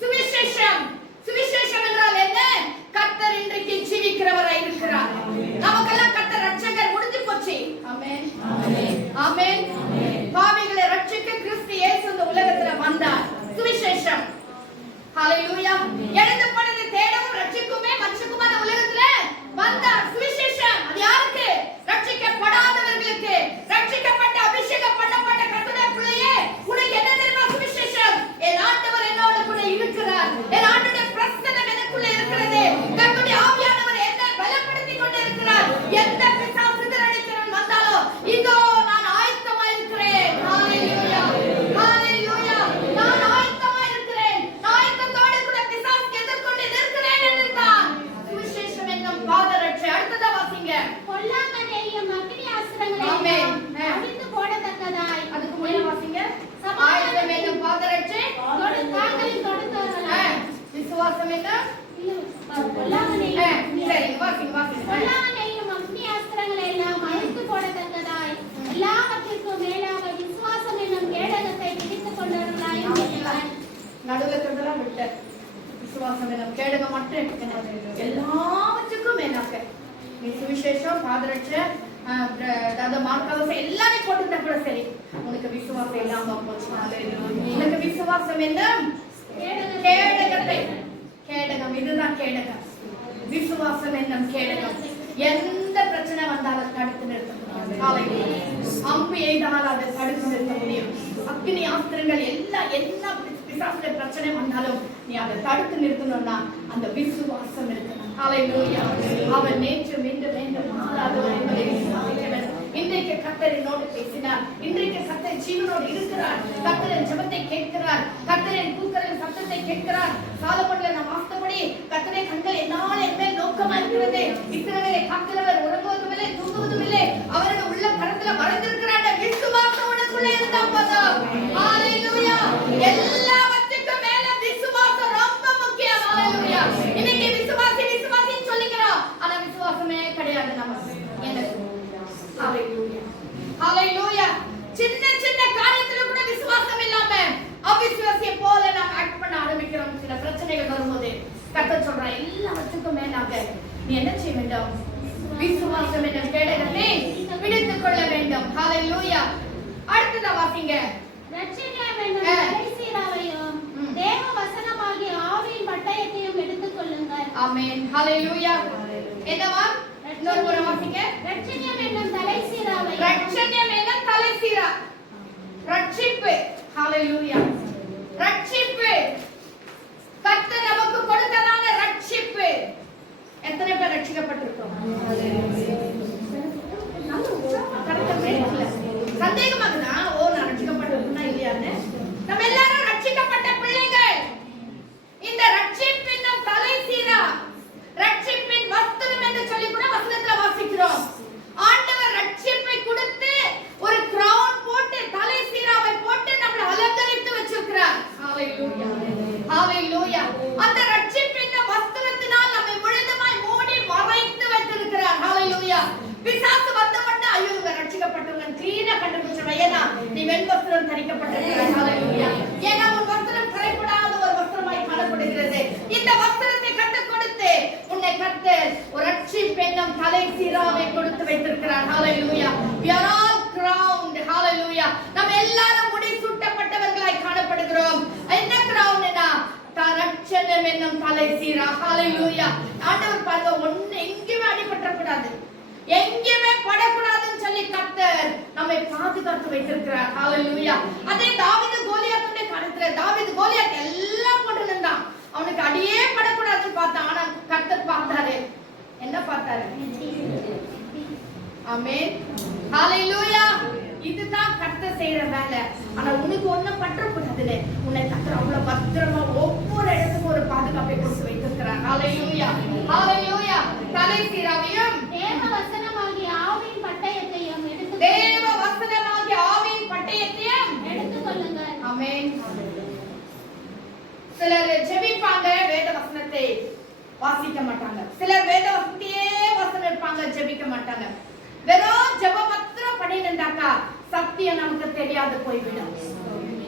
சுவிசேஷம். சுவிசேஷம் என்றால் என்ன? கர்த்தர் இன்றைக்கு ஜீவிக்கிறவராய் இருக்கிறார். நமக்கெல்லாம் கர்த்தர் ரட்சகர் முடிஞ்சு போச்சு. ஆமென் ஆமென். பாவிகளை ரட்சிக்க கிறிஸ்து இயேசு இந்த உலகத்துல வந்தார். சுவிசேஷம். ஹalleluya. எழுந்து போனதை தேடவும் ரட்சிக்குமே மனுஷகுமார உலகத்துல வந்தார். சுவிசேஷம் அது யாருக்கு? ரட்சிக்கப்படாதவர்களுக்கு. ரட்சிக்கப்பட்ட அபிஷேகம் பண்ணப்பட்ட கர்த்தருடைய பிள்ளையே, உனக்கு என்ன தெரியுமா சுவிசேஷம்? என் ஆண்டவர் என்னோடு கூட இருக்கிறார். என் ஆண்டவருடைய பிரசன்னம் எனக்குள்ள இருக்கிறது. கர்த்தருடைய ஆவியானவர் என்னை பலப்படுத்திக் கொண்டிருக்கிறார். எந்த பிசாசு சிதறடிக்கிறவன் வந்தாலும் இதோ நான் ஆயத்தமாய் இருக்கிறேன். ஹalleluya ஹalleluya. நான் ஆயத்தமாய் இருக்கிறேன். ஆயத்தத்தோடு கூட பிசாசுக்கு எதிர்கொண்டு நிற்கிறேன் என்றுதான் சுவிசேஷம் என்னும் பாதரட்சை. அடுத்ததா வாசிங்க. பொல்லாங்கனையும் அக்கினி அஸ்திரங்களை ஆமென். அழித்து போடத்தக்கதாய். அதுக்கு முன்னாடி வாசிங்க. ஆயத்தம் என்னும் பாதரட்சை. கால்களில் தொடுத்தவர்களாய். விசுவாசம் என்ன? பொல்லாங்கனையும் சரி வாசிங்க வாசிங்க. பொல்லாங்கனையும் அக்கினி அஸ்திரங்களை எல்லாம் அழித்து போடத்தக்கதாய் எல்லாவற்றிற்கும் மேலாக விசுவாசம் என்னும் கேடகத்தை பிடித்துக் கொண்டவர்களாய் இருக்கிறார். நடுவுல தொண்டெல்லாம் விட்ட விசுவாசம் என்னும் கேடகம் மட்டும் எல்லாவற்றுக்கும் மேலாக நீ சுவிசேஷம் பாதரட்சை மார்க்கவசம் எல்லாமே போட்டுட்டா கூட சரி, உனக்கு விசுவாசம் இல்லாம போச்சு. உனக்கு விசுவாசம் என்ன? கேடகத்தை. கேடகம் இதுதான் கேடகம். விசுவாசம் என்னும் கேடகம். எந்த பிரச்சனை வந்தாலும் தடுத்து நிறுத்த முடியும். அம்பு எய்தால் அதை தடுத்து நிறுத்த முடியும். அக்னி ஆஸ்திரங்கள் என்ன பிசாசுடைய பிரச்சனை வந்தாலும் நீ அதை தடுத்து நிறுத்தணும்னா அந்த விசுவாசம் இருக்கணும். ஹalleluya. அவர் நேற்று மீண்டும் மாறாதவர் என்பதை விசுவாசிக்க வேண்டும். இன்றைக்கு கர்த்தர் என்னோடு பேசினார். இன்றைக்கு கர்த்தர் ஜீவனோடு இருக்கிறார். கர்த்தரின் ஜெபத்தை கேட்கிறார். கர்த்தரின் கூக்குரலின் சத்தத்தை கேட்கிறார். சாலமோன்ல நாம் வாசித்தபடி கர்த்தரின் கண்கள் என்னால் என் மேல் நோக்கமா இருக்கிறது. இஸ்ரவேலை காக்கிறவர் உறங்குவதும் இல்லை தூங்குவதும் இல்லை. அவருடைய உள்ள கரத்துல மறைந்திருக்கிறார். விசுவாசம் உனக்குள்ள இருந்தா போதும். ஹalleluya. எல்லாவற்றுக்கும் மேல விசுவாசம் ரொம்ப முக்கியம். ஹalleluya. இன்னைக்கு விசுவாசின்னு சொல்லிக்கிறோம், ஆனா விசுவாசமே கிடையாது நமக்கு. எனக்கு ஹalleluya ஹalleluya. சின்ன காரியத்துல கூட விசுவாசம் இல்லாம அவிசுவாசியை போல நாம் ஆக்ட் பண்ண ஆரம்பிக்கிறோம். சில பிரச்சனைகள் வரும்போது கர்த்தர் சொல்றா எல்லாவற்றுக்கும் மேலாக நீ என்ன செய்ய வேண்டும்? விசுவாசம் என்ற கேடகத்தை பிடித்துக் கொள்ள வேண்டும். ஹalleluya. அடுத்ததா வாசிங்க. ரட்சிக்கலாம் என்னும் கடைசீராவையும் தேவ வசனமாகிய ஆவியின் பட்டயத்தையும் எடுத்துக் கொள்ளுங்கள். ஆமென். ஹalleluya. என்னவா? இன்னொரு முறை வாசிங்க. ரட்சிக்கலாம் என்னும் தலைசீராவையும். ரட்சண்யம் என்ற தலைசீரா. ரட்சிப்பு. ஹalleluya. ரட்சிப்பு. கர்த்தர் நமக்கு கொடுத்ததான ரட்சிப்பு. எத்தனை பேர் ரட்சிக்கப்பட்டிருக்கோம்? சந்தேகமாகுதா? ஓ நான் ரட்சிக்கப்பட்டிருக்கேனா இல்லையான்னு? நம்ம எல்லாரும் ரட்சிக்கப்பட்ட பிள்ளைகள். இந்த ரட்சிப்பின் தலைசீரா, ரட்சிப்பின் வஸ்திரம் என்று சொல்லி கூட வசனத்துல வாசிக்கிறோம். ஆண்டவர் ரட்சிப்பை கூட பிசாசு வந்த உடனே ஐயோ இவங்க ரட்சிக்கப்பட்டவங்க கிளீனா கண்டுபிடிச்சவங்க. ஏன்னா நீ வெண்வஸ்திரம் தரிக்கப்பட்டிருக்கிறாய். ஹalleluya. ஏன்னா உன் வஸ்திரம் கரைபடாத ஒரு வஸ்திரமாய் காணப்படுகிறது. இந்த வஸ்திரத்தை கர்த்தர் கொடுத்து உன்னை கர்த்தர் ஒரு ரட்சிப்பென்னும் தலை சீராவை கொடுத்து வைத்திருக்கிறார். ஹalleluya. We are all crowned. ஹalleluya. நம்ம எல்லாரும் முடி சூட்டப்பட்டவர்களாய் காணப்படுகிறோம். என்ன கிரவுன்னா ரட்சணம் என்னும் தலை சீரா. ஹalleluya. ஆண்டவர் பாருங்க ஒண்ணு எங்கேயுமே அடிபட்ட கூடாது, எங்கேயுமே படக்கூடாதுன்னு சொல்லி கர்த்தர் நம்மை பாதுகாத்து வைத்திருக்கிறார். ஹalleluya. அதே தாவீது கோலியாத்துடைய காலத்துல தாவீது கோலியாத் எல்லாம் போட்டு நின்றான், அவனுக்கு அடியே படக்கூடாதுன்னு பார்த்தான். ஆனா கர்த்தர் பார்த்தாரு. என்ன பார்த்தாரு? ஆமென். ஹalleluya. இதுதான் கர்த்தர் செய்யற வேலை. ஆனா உனக்கு ஒண்ணும் பற்றக்கூடாதுன்னு உன்னை கர்த்தர் அவ்வளவு பத்திரமா ஒவ்வொரு இடத்துக்கும் ஒரு பாதுகாப்பை கொடுத்து வைத்திருக்கிறார். ஹalleluya. ஹalleluya. தலை சீராவையும் தேவ வசனமாகிய ஆவியின் பட்டயத்தையும் தேவ வசனமாகிய ஆவியின் பட்டயத்தையும் எடுத்துக்கொள்ளுங்கள். ஆமென். சிலர் ஜெபிப்பாங்க, வேத வசனத்தை வாசிக்க மாட்டாங்க. சிலர் வேத வசனத்தையே வசனம் இருப்பாங்க, ஜெபிக்க மாட்டாங்க. வெறும் ஜெபம் மாத்திரம் பண்ணிட்டாக்கா சத்தியம் நமக்கு தெரியாது போய்விடும்.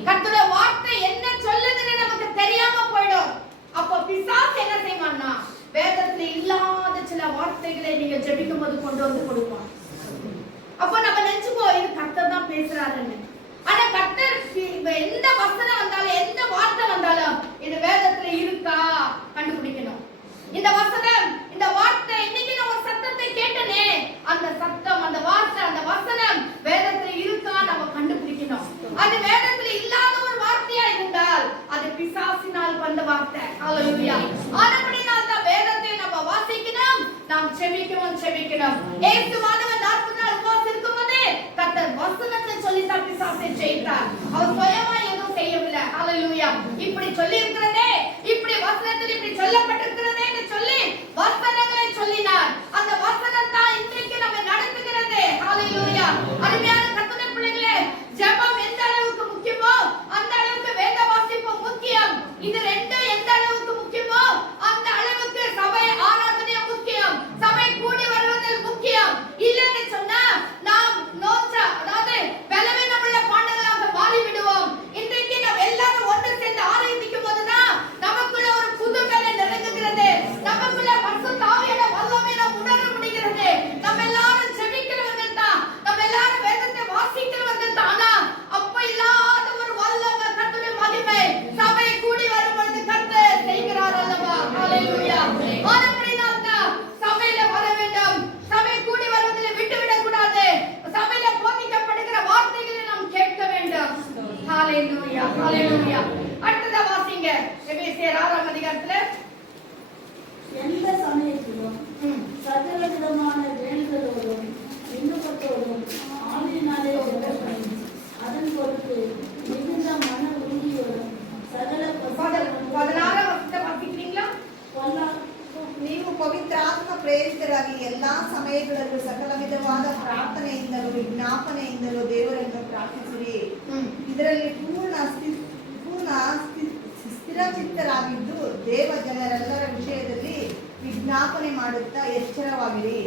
கர்த்தருடைய வார்த்தை என்ன சொல்லுதுன்னு நமக்கு தெரியாம போய்டும். அப்போ பிசாசு என்ன செய்வான்னா வேதத்துல இல்லாத சில வார்த்தைகளை நீங்க ஜெபிக்கும் போது கொண்டு வந்து கொடுப்பான். அப்போ நம்ம நினைச்சுப்போம் இது கர்த்தர் தான் பேசுறாருன்னு. ஆனா கர்த்தர் எந்த வசனம் வந்தாலும் எந்த வார்த்தை வந்தாலும் இது வேதத்துல இருக்கா கண்டுபிடிக்கணும். இந்த வசனம் இந்த வார்த்தை இன்னைக்கு நான் ஒரு சத்தத்தை கேட்டனே, அந்த சத்தம் அந்த வார்த்தை அந்த வசனம் வேதத்துல இருக்கா நம்ம கண்டுபிடிக்கணும். அது வேதத்துல இல்லாத ஒரு வார்த்தையா இருந்தால் அது பிசாசினால் வந்த வார்த்தை. ஹalleluya. ஆனபடியால் தான் வேதத்தை நம்ம வாசிக்கணும், நாம் செபிக்கணும். இயேசுவானவர் 40 நாள் உபவாசம் இருக்கும்போது கர்த்தர் வசனத்தை சொல்லி தான் பிசாசை ஜெயித்தார். அவர் சுயமா எதுவும் செய்யவில்லை. ஹalleluya. இப்படி சொல்லி இருக்கிறதே, இப்படி வசனத்தில் இப்படி சொல்லப்பட்டிருக்கிறதேன்னு சொல்லி வசனங்களை சொல்லினார். அந்த வசனம் தான் இன்றைக்கு நம்ம நடத்துகிறது. ஹalleluya. அருமையான கர்த்தருடைய பிள்ளைகளே, ஜெபம் எந்த அளவுக்கு முக்கியமோ அந்த அளவுக்கு வேத வாசிப்பு முக்கியம். இது ரெண்டும் எந்த அளவுக்கு முக்கியமோ அந்த அளவுக்கு சபை ஆராதனை முக்கியம், சபை கூடி வருவது முக்கியம். இல்லைன்னு சொன்னா நாம் நோச்சா அதாவது பலவீனமுள்ள பாண்டங்களாக மாறி விடுவோம். இன்றைக்கு நாம் எல்லாரும் ஒன்று சேர்ந்து ஆராதிக்கும் போதுதான் நமக்குள்ள ஒரு புது வேலை நடக்குகிறது, நமக்குள்ள பரிசுத்த ஆவியோட வல்லமை நாம் உணர முடிகிறது. நம்ம எல்லாரும் ஜெபிக்கிறவர்கள் தான், நம்ம எல்லாரும் வேதத்தை வாசிக்கிறவர்கள் தான். ஆனா அப்ப இல்லாத ஒரு வல்லமை கர்த்தருடைய மகிமை சபை கூடி வரும் பொழுது கர்த்தர் செய்கிறார் அல்லவா? ஹalleluya. ஆனபடியால் தான் சபையில வர வேண்டும், சபை கூடி வருவதில் விட்டுவிடக் கூடாது, சபையில போதிக்கப்படுகிற வார்த்தைகளை நாம் கேட்க வேண்டும். ஹalleluya. ஹalleluya. அடுத்ததா வாசிங்க எபேசியர் 6ஆம் அதிகாரத்துல எந்த சமயத்திலும் சகல விதமான வேண்டுதலோடும் விண்ணப்பத்தோடும் ஆவியினாலே உபயோகப்படும். அதன் பொருட்டு மிகுந்த மன உறுதியோடும் சகல 16ஆம் வசனத்தை வாசிக்கிறீங்களா? ನೀವು ಪವಿತ್ರಾತ್ಮ ಪ್ರೇರಿತರಾಗಿ ಎಲ್ಲಾ ಸಮಯಗಳಲ್ಲೂ ಸಕಲ ವಿಧವಾದ ಪ್ರಾರ್ಥನೆಯಿಂದಲೂ ವಿಜ್ಞಾಪನೆಯಿಂದಲೂ ದೇವರನ್ನು ಪ್ರಾರ್ಥಿಸಿರಿ. ಇದರಲ್ಲಿ ಪೂರ್ಣ ಸ್ಥಿರಚಿತ್ತರಾಗಿದ್ದು ದೇವ ಜನರೆಲ್ಲರ ವಿಷಯದಲ್ಲಿ ವಿಜ್ಞಾಪನೆ ಮಾಡುತ್ತಾ ಎಚ್ಚರವಾಗಿರಿ.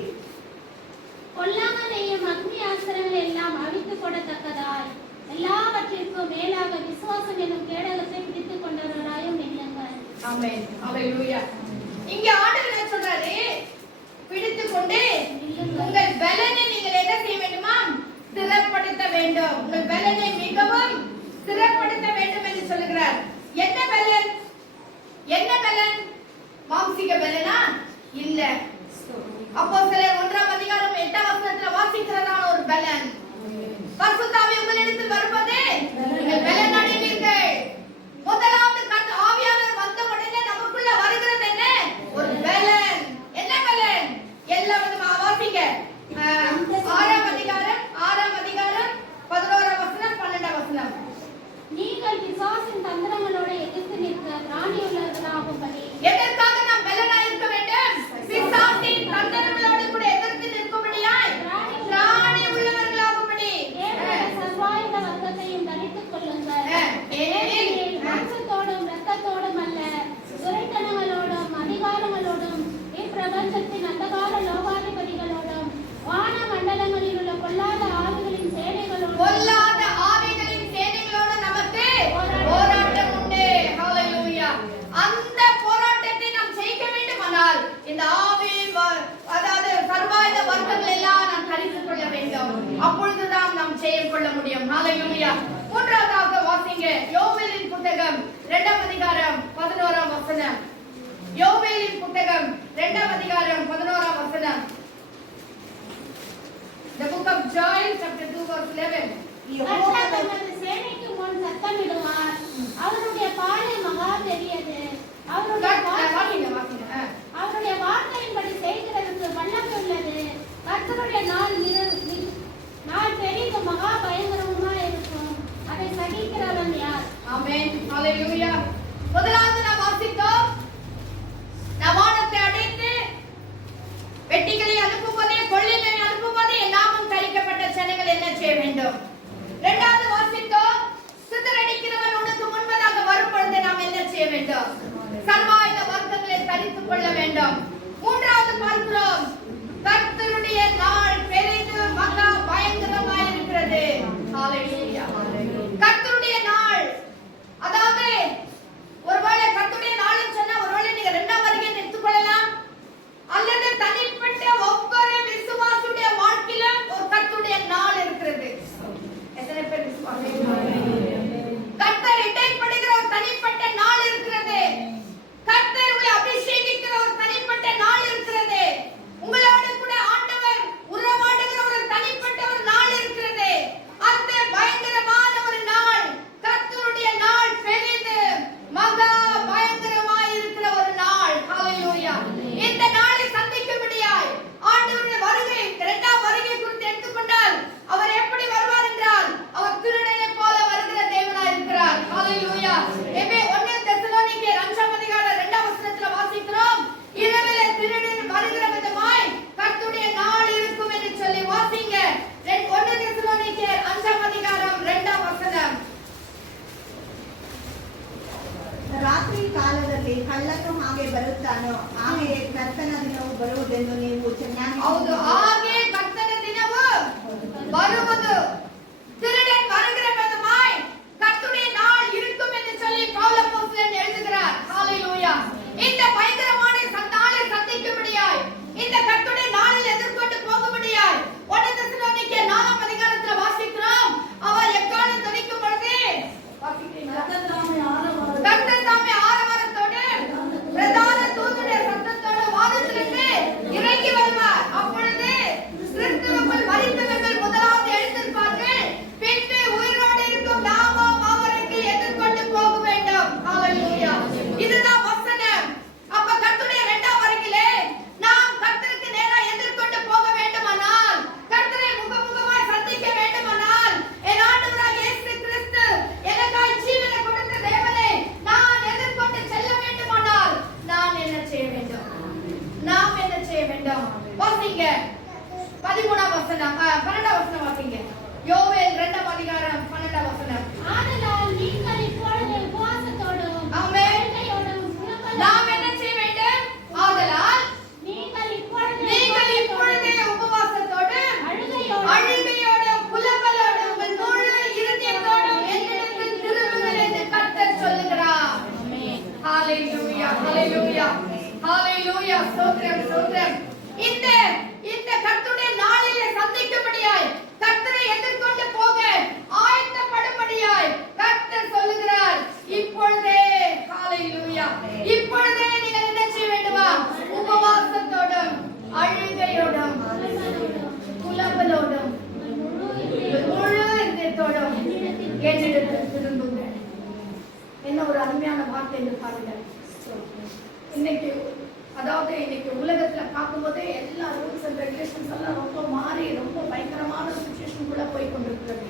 பொல்லாங்கனையும் அக்னி ஆஸ்திரங்கள் எல்லாம் அழித்து போடத்தக்கதாய் எல்லாவற்றிற்கும் மேலாக விசுவாசம் என்னும் கேடகத்தை பிடித்துக் கொண்டவர்களாயும் எண்ணுங்கள். ஆமென். ஹalleluya. இங்க ஆண்டவர் என்ன சொல்றாரு? பிடித்துக் கொண்டு உங்கள் பலனை நீங்கள் என்ன செய்ய வேண்டுமா? ஸ்திரப்படுத்த வேண்டும். உங்கள் பலனை மிகவும் ஸ்திரப்படுத்த வேண்டும் என்று சொல்கிறார். என்ன பலன்? என்ன பலன்? மாம்சீக பலனா? இல்ல. அப்போஸ்தலர் 1ஆம் அதிகாரம் 8ஆம் வசனத்துல வாசிக்கிறதான ஒரு பலன். பரிசுத்த ஆவி உங்களிடத்தில் வரும்போது நீங்கள் பலன் அடைவீர்கள். முதலாவது ஆவியானவர் வந்த உடனே நமக்குள்ள வருகிறது என்ன? ஒரு பலன். என்ன பலன்? எல்லா விதமா வாசிங்க. 6ஆம் அதிகாரம் 11ஆம் வசனம் 12ஆம் வசனம். நீங்கள் பிசாசின் தந்திரங்களோடு எதிர்த்து நிற்க திராணியுள்ளவர்களாகும்படி எதற்காக நாம் பலனா இருக்க வேண்டும்? பிசாசின் தந்திரங்களோடு கூட ஹalleluya. மூன்றாவதாக வாசிங்க யோவேலின் புத்தகம் 2ஆம் அதிகாரம் 11ஆம் வசனம். யோவேலின் புத்தகம் 2ஆம் அதிகாரம் 11ஆம் வசனம். The book of Joel chapter 2 verse 11. கர்த்தர் தமது சேனைக்கு முன் சத்தமிடுவார். அவருடைய பாதை மகா பெரியது. அவருடைய வார்த்தையின்படி செய்கிறதுக்கு வல்லமை உள்ளது. கர்த்தருடைய நாள் பெரிது மகா பயங்கரமா இருக்கும். அதை சகிக்கிறவன் யார்? ஆமென். ஹalleluya. முதலாவது நாம் வாசித்தோம், நாம் வானத்தை அடைந்து வெட்டிகளை அனுப்பும்போதே கொள்ளைகளை அனுப்பும்போதே என் நாமம் தரிக்கப்பட்ட ஜனங்கள் என்ன செய்ய வேண்டும்? இரண்டாவது வாசித்தோம், சிதறடிக்கிறவன் உனக்கு முன்பதாக வரும் பொழுது நாம் என்ன செய்ய வேண்டும்? சர்வாயுத வர்க்கங்களை தரித்துக் கொள்ள வேண்டும். மூன்றாவது பார்க்கிறோம், கர்த்தருடைய நாள் பெரிது மகா பயங்கரமாய் இருக்கிறது. ஹalleluya. கர்த்தருடைய நாள், அதாவது ஒருவேளை கர்த்தருடைய நாள்னு சொன்னா ஒருவேளை நீங்க இரண்டாம் வருகையை எடுத்துக்கொள்ளலாம், அல்லது தனிப்பட்ட ஒவ்வொரு விசுவாசியுடைய வாழ்க்கையில ஒரு கர்த்தருடைய நாள் இருக்கிறது. எத்தனை பேர் விசுவாசிக்கிறீங்க? கர்த்தர் இடைப்படுகிற ஒரு தனிப்பட்ட நாள் இருக்கிறது. கர்த்தர் உங்களை அபிஷேகிக்கிற ஒரு தனிப்பட்ட நாள் இருக்கிறது. உங்களோடு கூட ஆண்டவர் உறவாடுகிற ஒரு தனிப்பட்ட ஒரு நாள் இருக்கிறது. அந்த பயங்கரமான ஒரு நாள் கர்த்தருடைய நாள் பெரிது மகா பயங்கரமாய் இருக்கிற ஒரு நாள். ஹalleluya. இந்த நாளை சந்திக்கும்படியாய் ஆண்டவருடைய வருகை, இரண்டாம் வருகை குறித்து எடுத்துக்கொண்டால் அவர் எப்படி வருவார் என்றால் அவர் திருடனை போல வருகிற தேவனாய் இருக்கிறார். ஹalleluya. எபே 1 தெசலோனிக்கேயர் 5ஆம் அதிகாரம் 2ஆம் வசனத்தில் வாசிக்கிறோம், இரவிலே திருடன் வருகிற விதமாய் கர்த்தருடைய நாள் இருக்கும் என்று சொல்லி வாசிங்க. 1 தெசலோனிக்கேயர் 5ஆம் அதிகாரம் 2ஆம் வசனம். ರಾತ್ರಿ ಕಾಲದಲ್ಲಿ ಕಳ್ಳನು ಹಾಗೆ ಬರುತ್ತಾನೋ ಹಾಗೆಯೇ ಕರ್ತನ ದಿನವು ಬರುವುದೆಂದು ನೀವು ಚೆನ್ನಾಗಿ ಹೌದು, ಹಾಗೆ ಕರ್ತನ ದಿನವು வருவது, திருடன் வருகிற விதமாய் கர்த்தருடைய நாள் இருக்கும் என்று சொல்லி பவுல் அப்போஸ்தலன் எழுதுகிறார். ஹalleluya. இந்த பயங்கரமான நாளை சந்திக்கும்படியாய், இந்த கர்த்தருடைய நாளில் எதிர்கொண்டு போகும்படியாய் 1 தெசலோனிக்கேயர் 4ஆம் அதிகாரத்தில் வாசிக்கிறோம், அவர் எக்காலம் துணிக்கும் பொழுது வாசிக்கிறீங்களா? கர்த்தர் தாமே ஆரவாரத்தோடு பிரதான தூதனுடைய சத்தத்தோடு வானத்திலிருந்து இறங்கி வருவார். அப்பொழுது கிறிஸ்துவுக்குள் மரித்தவர்கள் முதலாவது எழுந்திருப்பார்கள், பின்பு உயிரோடு இருக்கும் நாமும் அவருக்கு எதிர்கொண்டு போக வேண்டும். ஹalleluya. இதுதான் வசனம். அப்ப கர்த்தருடைய இரண்டாம் வருகையிலே நாம் கர்த்தருக்கு நேரா எதிர்கொண்டு போக வேண்டுமானால், கர்த்தரை முகமுகமாய் சந்திக்க வேண்டுமானால், என் ஆண்டவராகிய இயேசு கிறிஸ்து எனக்காய் ஜீவனை கொடுத்த தேவனை நான் எதிர்கொண்டு செல்ல வேண்டுமானால் நான் என்ன செய்ய வேண்டும்? நாம் என்ன செய்ய வேண்டும்? வாசிங்க 13ஆம் வசனம், 12ஆம் வசனம் வாசிங்க. யோவேல் 2ஆம் அதிகாரம் 12ஆம் வசனம். ஆதலால் நீங்கள் இப்பொழுது உபவாசத்தோடும் ஆமென். அழுகையோடும் நாம் என்ன செய்ய வேண்டும்? ஆதலால் நீங்கள் இப்பொழுது உபவாசத்தோடு அழுகையோடும் புலம்பலோடும் உங்கள் முழு இருதயத்தோடும் என்னிடத்தில் திரும்புங்கள் என்று கர்த்தர் சொல்லுகிறார். ஹalleluya, ஹalleluya, ஹalleluya. ஸ்தோத்திரம், ஸ்தோத்திரம். இந்த கர்த்தருடைய நாளிலே சந்திக்கும்படியாய், கர்த்தரை எதிர்கொண்டு போக ஆயத்தப்படும்படியாய் கர்த்தர் சொல்லுகிறார். இப்பொழுதே, ஹalleluya, இப்பொழுதே நீங்கள் என்ன செய்ய வேண்டுமா? உபவாசத்தோடும் அழுகையோடும் புலம்பலோடும் முழு இதயத்தோடும் என்னிடத்தில் திரும்புங்கள். என்ன ஒரு அருமையான வார்த்தை என்று பாருங்கள். இன்னைக்கு உலகத்துல பார்க்கும்போதே எல்லா ரூல்ஸ் அண்ட் ரெகுலேஷன்ஸ் எல்லாம் ரொம்ப மாறி ரொம்ப பயங்கரமான சிச்சுவேஷனுக்குள்ள போய் கொண்டிருக்கிறது.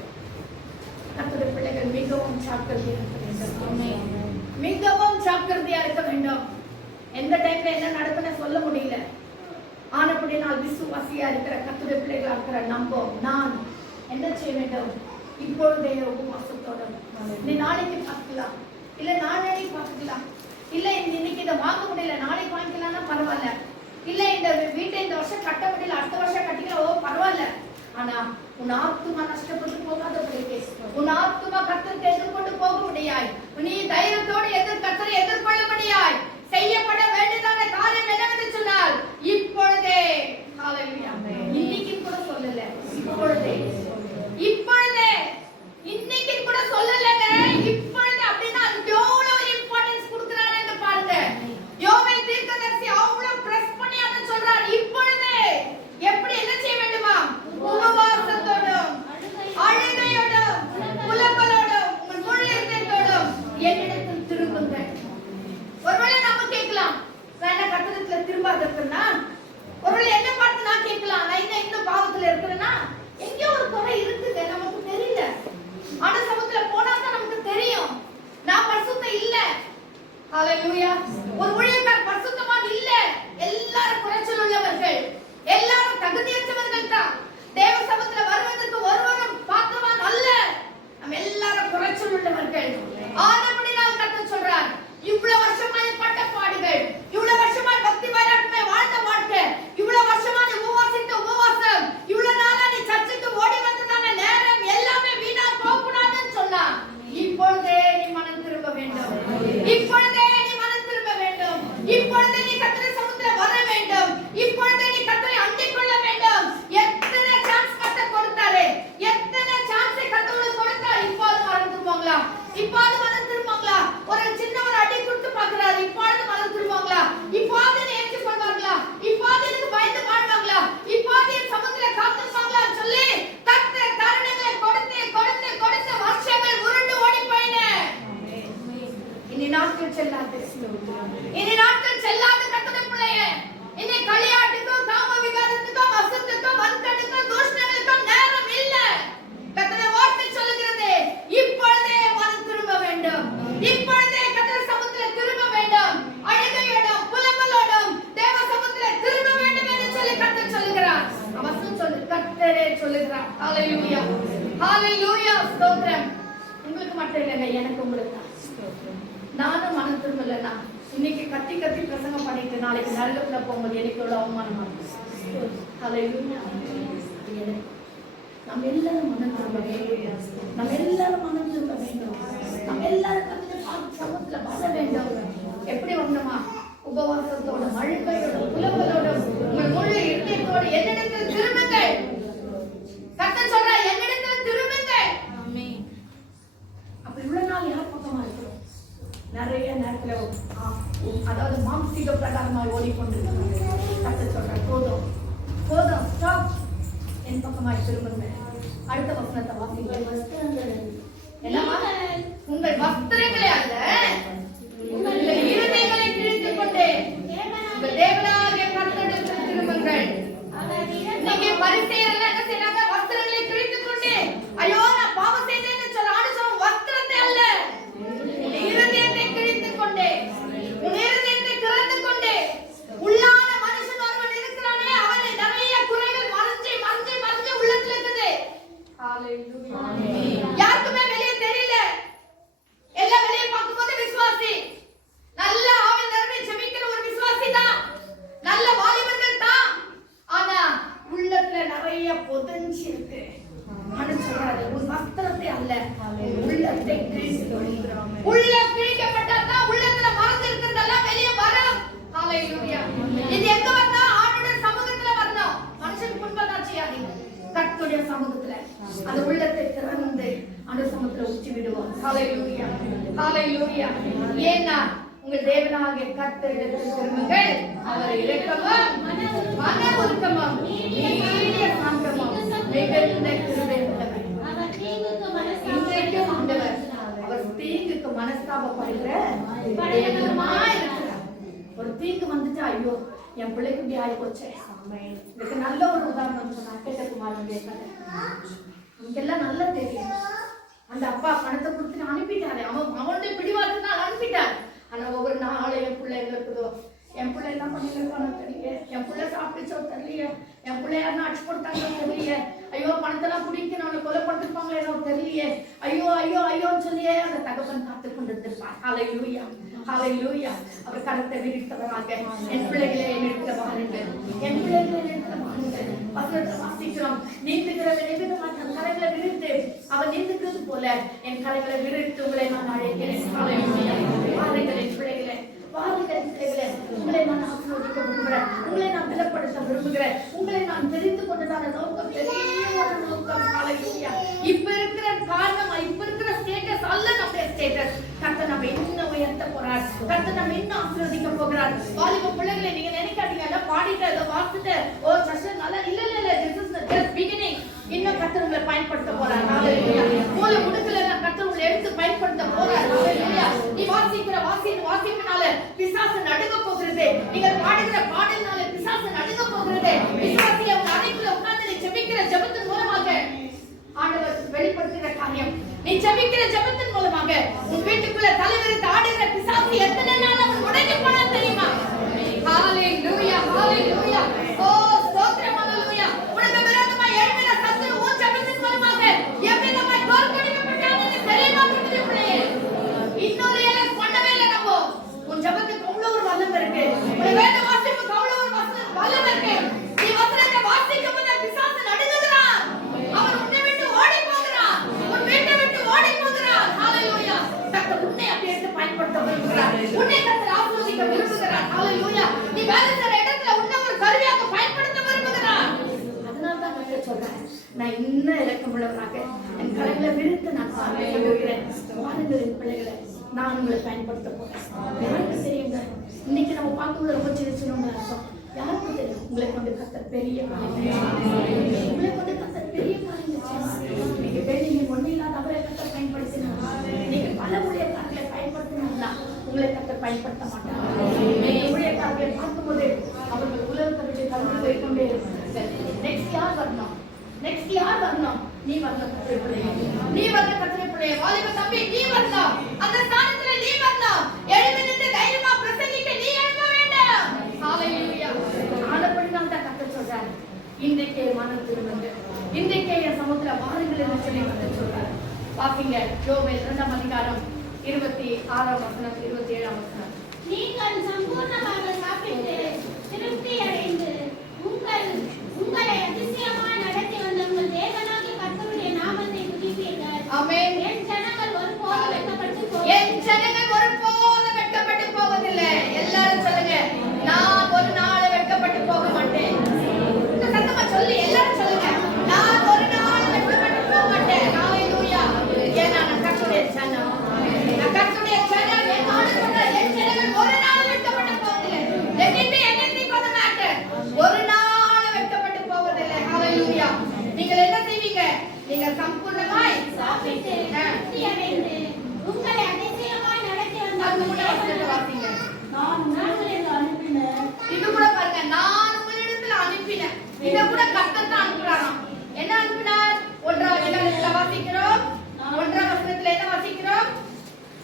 கர்த்தருடைய பிள்ளைகள் மிகவும் ஜாக்கிரதையா இருக்க வேண்டும். மிகவும் ஜாக்கிரதையா இருக்க வேண்டும். எந்த டைம்ல என்ன நடக்குன்னு சொல்ல முடியல. ஆனபடியால் விசுவாசியா இருக்கிற கர்த்தருடைய பிள்ளைகளா இருக்கிற நான் என்ன செய்ய வேண்டும்? இப்பொழுதே உபவாசத்தோட நீ நாளைக்கு பார்க்கலாம், இல்ல நாளைக்கு பார்க்கலாம், இல்ல இன்னைக்கு இதை வாங்க முடியல நாளைக்கு வாங்கிக்கலாம்னா பரவாயில்ல, இல்ல இந்த வீட்டை இந்த வருஷம் கட்ட முடியல அடுத்த வருஷம் கட்டிக்கலாம் பரவாயில்ல. ஆனா உன் ஆத்துமா நஷ்டப்பட்டு போகாதபடிக்கு, உன் ஆத்துமா கர்த்தருக்கு எதிர்கொண்டு போக முடியாய், நீ தைரியத்தோடு கர்த்தரை எதிர்கொள்ள முடியாய் செய்யப்பட வேண்டியதான காரியம் என்னவென்று சொன்னால் இப்பொழுதே. ஹalleluya. இன்னைக்கு கூட சொல்லல, இப்பொழுதே, இப்பொழுதே, இன்னைக்கு கர்த்தரே சொல்லுகிறார். ஹalleluya ஹalleluya ஸ்தோத்திரம். உங்களுக்கு மட்டும் இல்லைங்க, எனக்கு உங்களுக்கு தான். நானும் மனம் திரும்பலன்னா இன்னைக்கு கத்தி கத்தி பிரசங்கம் பண்ணிட்டு நாளைக்கு நரகத்துல போகும்போது எனக்கு எவ்வளவு அவமானமா இருக்கும். ஹalleluya. நம்ம எல்லாரும் மனம் திரும்ப வேண்டும். நம்ம எல்லாரும் மனம் திரும்ப வேண்டும். நம்ம எல்லாரும் கர்த்தருடைய சமூகத்துல வர வேண்டும். எப்படி வந்தோமா? உபவாசத்தோட, மழையோட, புலம்பலோட, உங்கள் முழு இதயத்தோட என்னிடத்தில் திரும்புங்கள். கர்த்தர் சொல்றார், என்னிடத்தில் திரும்புங்கள். ஆமென். அப்ப இவ்வளவு நாள் யார் பக்கமா இருக்கிறோம்? நிறைய நேரத்துல அதாவது மாம்சீக பிரகாரமாக ஓடிக்கொண்டிருக்கிறாங்க. கர்த்தர் சொல்றார், போதும் போதும், ஸ்டாப். என் பக்கமாய் திரும்புங்க. அடுத்த வசனத்தை வாசிங்க. என்னமா? உங்கள் வஸ்திரங்களே அல்ல, உங்கள் இருதயங்களை கிழித்துக் கொண்டே உங்கள் தேவனாகிய கர்த்தரிடத்தில் திரும்புங்கள். நீங்க பரிசேயர்கள் என்ன செய்றாங்க? வஸ்திரங்களை கிழித்துக் கொண்டே, ஐயோ நான் பாவம் செய்தேன்னு சொல்ல ஆடுசம் வஸ்திரத்தை அல்ல, இருதயத்தை கிழித்துக் கொண்டே, உன் இருதயத்தை திறந்து கொண்டே. உள்ளான மனுஷன் ஒருவன் இருக்கிறானே, அவனை நிறைய குறைகள் மறைஞ்சு மறைஞ்சு மறைஞ்சு உள்ளத்துல இருக்குது. ஹalleluya. யாருக்குமே வெளியே தெரியல. எல்லாம் வெளியே பார்க்கும்போது விசுவாசி, நல்ல ஆவியில் நிரம்பி ஜெபிக்கிற ஒரு விசுவாசி தான், நல்ல வாலிபர்கள் தான். ஆனா உள்ளத்துல நிறைய புதஞ்சி இருக்கு. மனுஷன் சொல்றாரு, உன் வஸ்திரத்தை அல்ல, உள்ளத்தை கிழித்துக்கொள்கிறான். உள்ள கிழிக்கப்பட்டாதான் உள்ளத்துல மறைஞ்சு இருக்கிறதெல்லாம் வெளியே வரும். ஹalleluya. இது எங்க வந்தா? ஆண்டவருடைய சமூகத்துல வரணும். மனுஷன் முன்பதான் செய்யாதீங்க. கர்த்தருடைய சமூகத்துல அந்த உள்ளத்தை திறந்து அந்த சமூகத்துல உச்சி விடுவோம். ஹalleluya ஹalleluya. ஏன்னா உங்கள் தேவனாகிய கர்த்தரிடத்தில் திரும்புங்கள். அவர் இரக்கமும் மன உருக்கமும் நீடிய சாந்தமும் மிகுந்த கிருபை உள்ளவர். இன்றைக்கும் ஆண்டவர் அவர் தீங்குக்கு மனஸ்தாபப்படுகிற தேவனுமா இருக்கிறார். ஒரு தீங்கு வந்துட்டு, ஐயோ என் பிள்ளைக்கு இப்படி ஆகி போச்சே. இதுக்கு நல்ல ஒரு உதாரணம் சொன்ன அக்கேட்டகுமாரனுடைய கதை. நமக்கெல்லாம் நல்லா தெரியும். அந்த அப்பா பணத்தை கொடுத்து அனுப்பிட்டாரு. அவனுடைய பிடிவாதத்தினால் அனுப்பிட்டார். ஆனா ஒவ்வொரு நாளும் என் பிள்ளை எங்க இருக்குதோ, என் பிள்ளை என்ன பண்ணிருக்கானோ தெரியல, என் பிள்ளை சாப்பிடுச்சோ தெரியல, என் பிள்ளை யாருன்னா அடிச்சு போட்டாங்களோ தெரியல, ஐயோ பணத்தெல்லாம் குடிக்கணும், அவனை கொலை பண்ணிருப்பாங்களோ தெரியல, ஐயோ ஐயோ ஐயோன்னு சொல்லியே அந்த தகப்பன் காத்து கொண்டிருப்பார். ஹalleluya ஹalleluya. அவர் கரத்தை விரித்தவராக, என் பிள்ளைகளை என்னிடத்துல வாருங்கள், என் பிள்ளைகளை என்னிடத்துல வாருங்கள். வசனத்தை வாசிக்கிறோம், நீந்துகிறவன் எவ்விதமாக தன் கரைகளை விரித்து அவன் நீந்துகிறது போல என் கரைகளை விரித்து உங்களை நான் அழைக்கிறேன். ஹalleluya. வாருங்கள் என் பிள்ளைகளை, வாருங்கள் பிள்ளைகளை. உங்களை நான் ஆசீர்வதிக்க விரும்புகிறேன், உங்களை நான் பலப்படுத்த விரும்புகிறேன். உங்களை நான் தெரிந்து கொண்டதான நோக்கம் பெரிய ஒரு நோக்கம். ஹalleluya. இப்ப இருக்கிற காரணம், இப்ப இருக்கிற ஸ்டேட்டஸ் அல்ல நம்முடைய ஸ்டேட்டஸ். கர்த்தர் நம்ம இன்னும் உயர்த்த போறார். கர்த்தர் நம்ம இன்னும் ஆசீர்வதிக்க போகிறார். வாலிப பிள்ளைகளை நீங்க நினைக்காதீங்க, எல்லாம் பாடிட்டு ஏதோ வாசிட்டு ஓ சர்ச்சை நல்லா இல்ல இல்ல இல்ல, this is the just beginning. இன்னும் கர்த்தர் உங்களை பயன்படுத்த போறார். ஹalleluya. போல முடுக்கல கர்த்தர் உங்களை எடுத்து பயன்படுத்த போறார். ஹalleluya. நீ வாசிக்கிற வாசிப்பினால பிசாசு நடுங்க போகிறது. நீங்க பாடுகிற பாடலினால பிசாசு நடுங்க போகிறது. விசுவாசியே, உங்க அறைக்குள்ள உட்கார்ந்து நீ ஜெபிக்கிற ஜெபத்தின் மூலமாக ஆண்டவர் வெளிப்படுத்துகிற காரியம், நீ ஜெபிக்கிற ஜெபத்தின் மூலமாக உன் வீட்டுக்குள்ள தலைவிரித்து ஆடுகிற பிசாசு எத்தனை நாள் அவன் உடைந்து போனா தெரியுமா? ஹalleluya ஹalleluya. ஓ ஸ்தோத்திரம் ஹalleluya. உனக்கு விரோதமா எழும்பின சத்துரு உன் ஜெபத்தின் மூலமாக எவ்விதமாய் தோற்கடிக்கப்பட்டான்னு தெரியுமா? பிள்ளையே, இன்னொரு எல்லாம் பண்ணவே இல்லை. நம்ம உன் ஜெபத்துக்கு அவ்வளவு ஒரு வல்லமை இருக்கு. உன் வேத வாசிப்புக்கு அவ்வளவு ஒரு வல்லமை இருக்கு. நீ வசனத்தை வாசிக்கும் போது பிசாசு நடுங்குகிறான். அவன் உன்னை விட்டு ஓடி போகிறான், உன் வீட்டை விட்டு ஓடி போகிறான். ஹalleluya. கர்த்தர் உன்னை அப்படி எடுத்து பயன்படுத்த விரும்புகிறார். உன்னை கர்த்தர் ஆசீர்வதிக்க விரும்புகிறார். ஹalleluya. நீ வேலை செய்ற இடத்துல உன்னை ஒரு கருவியாக பயன்படுத்த விரும்புகிறார். அதனால தான் கர்த்தர் சொல்றார், நான் இன்னும் இரக்கமுள்ளவராக என் கரங்களை விரித்து நான் பார்க்கிறேன். வாருங்கள் என் பிள்ளைகளை, நான் உங்களை பயன்படுத்த போறேன். யாருக்கு தெரியுங்க? இன்னைக்கு நம்ம பார்க்கும்போது ரொம்ப சின்ன சின்ன அர்த்தம். யாருக்கு தெரியும்? உங்களை கொண்டு கர்த்தர் பெரிய உங்களை கொண்டு கர்த்தர் பெரிய நீங்க நீங்க ஒண்ணு இல்லாத அவரை கர்த்தர் பயன்படுத்தினார். நீங்க பல ஊழியக்காரர்களை பயன்படுத்தினா உங்களை கர்த்தர் பயன்படுத்த மாட்டார். ஊழியக்காரர்களை பார்க்கும்போது அவர்கள் உலகத்தை கலந்து போய் கொண்டே இருக்கிறார்கள். நெக்ஸ்ட் யார் வரணும்? நெக்ஸ்ட் யார் வரணும்? நீ வரணும் கர்த்தருடைய பிள்ளையே, நீ வரணும் கர்த்தருடைய பிள்ளையே. வாலிப தம்பி, நீ வரணும். அந்த ஸ்தானத்துல நீ வரணும். எழும்பி நின்று தைரியமா பிரசங்கிக்க நீ எழும்ப வேண்டும். ஹalleluya. ஆனபடிதான் கர்த்தர் சொல்றார், இன்றைக்கே மனம் திரும்புங்கள். இன்றைக்கே என் சமுத்திர வாருங்கள் என்று சொல்லி வந்து சொல்றாரு. பாப்பீங்க யோவேல் 2ஆம் அதிகாரம் 26ஆம் வசனம் 27ஆம் வசனம். நீங்கள் சம்பூர்ணமாக சாப்பிட்டு திருப்தி அடைந்து உங்களை அதிசயமாய் நடத்தி வந்த உங்கள் தேவனாகிய கர்த்தருடைய நாமத்தை துதிப்பீர்கள். ஆமென். என் ஜனங்கள் ஒருபோதும் வெட்கப்பட்டு என் ஜனங்கள் ஒருபோதும் வெட்கப்பட்டு போவதில்லை. எல்லாரும் சொல்லுங்க, நான் ஒரு நாள் வெட்கப்பட்டு போக மாட்டேன். இந்த சத்தமா சொல்லி எல்லாரும் சொல்லுங்க, நான் ஒரு நாள் வெட்கப்பட்டு போக மாட்டேன். ஹalleluya. ஏன்னா நான் கர்த்தருடைய ஜனம். நான் கர்த்தருடைய ஜனம். என் ஆண்டவர் சொல்றார், என் ஜனங்கள் ஒரு நாள் வெட்கப்பட்டு போவதில்லை. Let it be anything for the matter. ஒரு நாள் வெட்கப்பட்டு போவதில்லை. ஹalleluya. நீங்கள் என்ன செய்வீங்க? நீங்கள் சம்பூர்ணமாய் சாப்பிட்டு திருப்தி அடைந்து உங்களை அதிசயமாய் நடத்தி வந்த அது உங்கள் கூட வாசிங்க. நான் உங்களிடத்தில் அனுப்பின இது கூட பாருங்க, நான் உங்களிடத்தில் அனுப்பினேன். இத கூட கர்த்தர் தான் அனுப்புறாராம். என்ன அனுப்பினார்? 1ஆம் அதிகாரத்துல வாசிக்கிறோம். 1ஆம் வசனத்துல என்ன வாசிக்கிறோம்?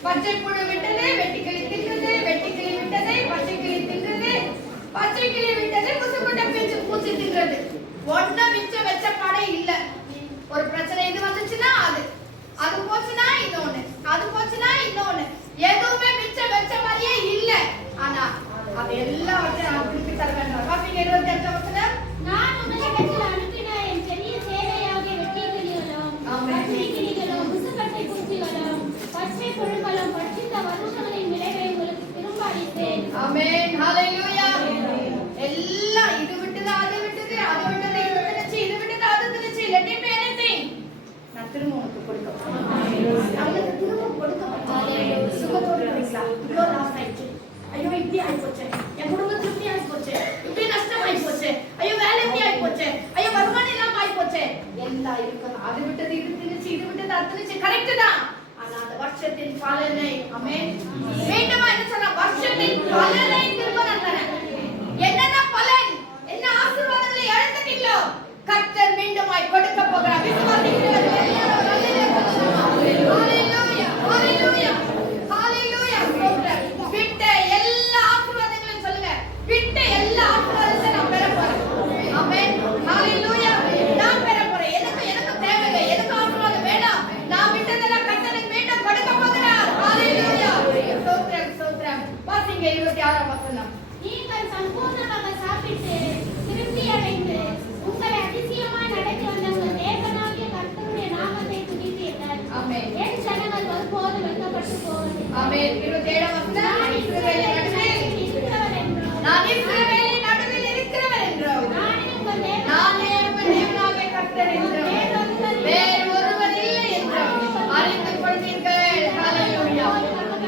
பச்சை புழு விட்டது, வெட்டுக்கிளி தின்றது, வெட்டுக்கிளி விட்டதை பச்சை கிளி தின்றது, பச்சை கிளி விட்டதை முசுக்குட்ட பிஞ்சு பூச்சி தின்றது. ஒண்ணு மிச்சம் வச்ச பாடே இல்ல. ஒரு பிரச்சனை இது வந்துச்சுன்னா அது போச்சுன்னா இன்னொன்னு, அது போச்சுன்னா இன்னொன்னு, எதுவுமே மிச்சம் வச்ச மாதிரியே இல்ல. ஆனா அது எல்லாவற்றையும் நான் திருப்பி தர வேண்டும். பாப்பீங்க 28ஆம் வசனம். நான் உங்களிடத்தில் அனுப்பின என் பெரிய சேனையாகிய வெட்டுக்கிளிகளும் பச்சைக்கிளிகளும் முசுக்கட்டை பூச்சிகளும் பச்சை புழுக்களும் பட்சித்த வருஷங்களின் விளைவை உங்களுக்கு திரும்ப அளித்தேன். ஆமென். ஹalleluya. எல்லாம் இது விட்டது, அது விட்டது, அது விட்டது, இது விட்டுச்சு, இது விட்டது, அது விட்டுச்சு. Let it be anything. நான் திரும்ப உனக்கு கொடுக்கிறேன். அவனுக்கு திரும்ப கொடுக்கிறேன். சுகத்தோடு இருக்கீங்களா? இவ்வளோ லாஸ் ஆயிடுச்சு. ஐயோ இப்படி ஆயிப்போச்சு, என் குடும்பத்துக்கு இப்படி ஆயிப்போச்சு, இப்படி நஷ்டம் ஆயிப்போச்சு, ஐயோ வேலை இப்படி ஆயிப்போச்சு, ஐயோ வருமானம் இல்லாம ஆயிப்போச்சு. எல்லாம் இருக்கணும். அது விட்டது, இது திணிச்சு, இது விட்டது, அது திணிச்சு. கரெக்ட் தான். ஆனா அந்த வருஷத்தின் பலனை, ஆமென், வேண்டுமா என்ன சொன்னா, வருஷத்தின் பலனை திரும்ப நான் தரேன். என்னென்ன பலன், என்ன ஆசீர்வாதங்களை இழந்துட்டீங்களோ கர்த்தர் மீண்டுமாய் கொடுக்க போகிறார். விசுவாசிக்கிறவர்கள் எல்லாரும் அல்லேலூயா சொல்லலாம். ஹalleluya, ஹalleluya, ஹalleluya. விட்ட எல்லா ஆசீர்வாதங்களையும் சொல்லுங்க, விட்ட எல்லா ஆசீர்வாதத்தையும் நான் பெற போறேன். ஆமென். ஹalleluya. நான் பெற போறேன். எனக்கு தேவையில்லை, எனக்கு ஆசீர்வாதம் வேண்டாம். நான் விட்டதெல்லாம் கர்த்தர் மீண்டும் கொடுக்க போகிறார். ஹalleluya. ஸ்தோத்திரம், ஸ்தோத்திரம். வாசிங்க 26ஆம் வசனம். நீங்கள் சம்பூர்ணமாக சாப்பிட்டு திருப்தி அடைந்து உங்களை அதிசயமாய் நடத்தி வந்த உங்கள் தேவனாகிய கர்த்தருடைய நாமத்தை துதிப்பீர்கள். ஆமென். என் ஜனங்கள் ஒருபோதும் வெட்கப்பட்டு போவதில்லை. ஆமென். 27ஆம் வசனம். நான் இஸ்ரவேலின் நடுவில் இருக்கிறவர் என்றும் நான் இஸ்ரவேலின் நடுவில் இருக்கிறவர் என்றும் நானே உங்கள் தேவன் நானே உங்கள் தேவனாகிய கர்த்தர் என்றும் வேறு ஒருவர் இல்லை என்றும் அறிந்து கொள்வீர்கள். ஹalleluya.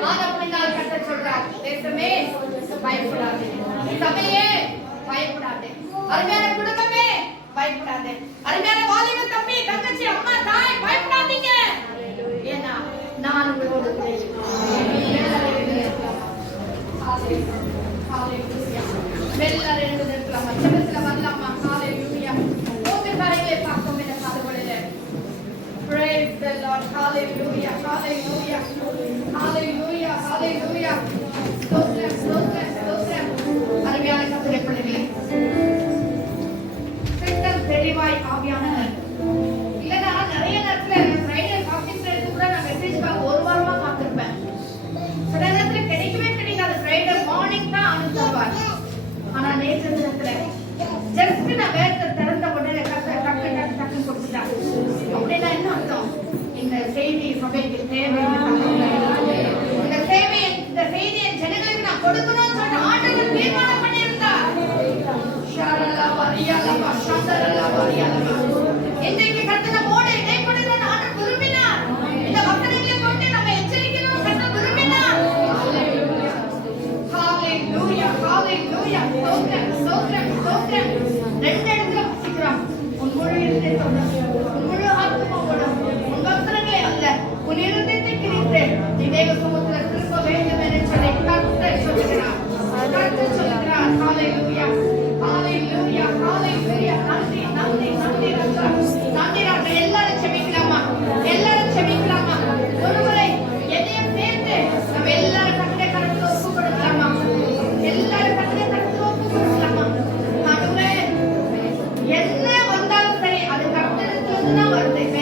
ஆனபடியால் கர்த்தர் சொல்றார், தேசமே பயப்படாதே, சபையே பயப்படாதே, அருமையான குடும்பமே பயப்படாதே, அருமையான வாலிப தம்பி தங்கச்சி அம்மா தாய் பயப்படாதீங்க. ஏன்னா நான் உங்களோடு கூட எல்லாரும் எழுந்திருக்கலாமா, ஜெபத்துல வரலாமா? ஹalleluya. மூன்று காரியங்களை பார்ப்போம் இந்த காலவெளியில. Praise the Lord. Hallelujah. Hallelujah. Hallelujah. Hallelujah. ஸ்தோத்திரம், ஸ்தோத்திரம், ஸ்தோத்திரம். அருமையான கர்த்தருடைய பிள்ளைகளே, திட்டம் தெளிவாய் ஆவியானவர். இல்லைன்னா நிறைய நேரத்துல ஃப்ரைடே ஆஃபீஸ்ல இருந்து கூட நான் மெசேஜ்க்காக ஒரு வாரமா காத்திருப்பேன். சில நேரத்துல கிடைக்கவே கிடைக்காது. ஃப்ரைடே மார்னிங் தான் அனுப்புவார். ஆனா நேற்று தினத்துல ஜஸ்ட் நான் வேதத்தை திறந்த உடனே டக்குன்னு கொடுத்துட்டாங்க. அப்படின்னா என்ன அர்த்தம்? இந்த செய்தி சபைக்கு தேவை. இந்த சேவை, இந்த செய்தியை ஜனங்களுக்கு நான் கொடுக்கணும்னு சொல்லிட்டு ஆண்டவர் தீர்மானம் பண்ணியிருந்தார். இன்றைக்கு கர்த்தர் நம்மோடு இணைப்படுகிறோம் ஆண்டவர் விரும்பினார். இந்த வசனங்களை கொண்டு நம்ம எச்சரிக்கணும் கர்த்தர் விரும்பினார். ஹalleluya, ஹalleluya. ஸ்தோத்திரம், ஸ்தோத்திரம், ஸ்தோத்திரம். ரெண்டு இடத்துல வாசிக்கிறோம். உன் முழு இருதயத்தோட, உன் முழு ஆத்துமாவோட, உன் வஸ்திரங்களை அல்ல, உன் இருதயத்தை கிழித்து நீ தேவ சமூகத்தில் திரும்ப வேண்டும் என்று சொல்லி கர்த்தர் சொல்லுகிறார். கர்த்தர் சொல்லுகிறார். ஹalleluya, ஹalleluya, ஹalleluya. நன்றி, நன்றி, நன்றி ராஜா. நன்றி ராஜா. எல்லாரும் செபிக்கலாமா? எல்லாரும் செபிக்கலாமா? ஒருமுறை எதையும் சேர்த்து நம்ம எல்லாரும் கர்த்தரை கரத்துல ஒப்பு கொடுக்கலாமா? எல்லாரும் கர்த்தரை கரத்துல ஒப்பு கொடுக்கலாமா? ஆண்டவரே, என்ன வந்தாலும் சரி அது கர்த்தருக்கு ஒண்ணுதான் வருது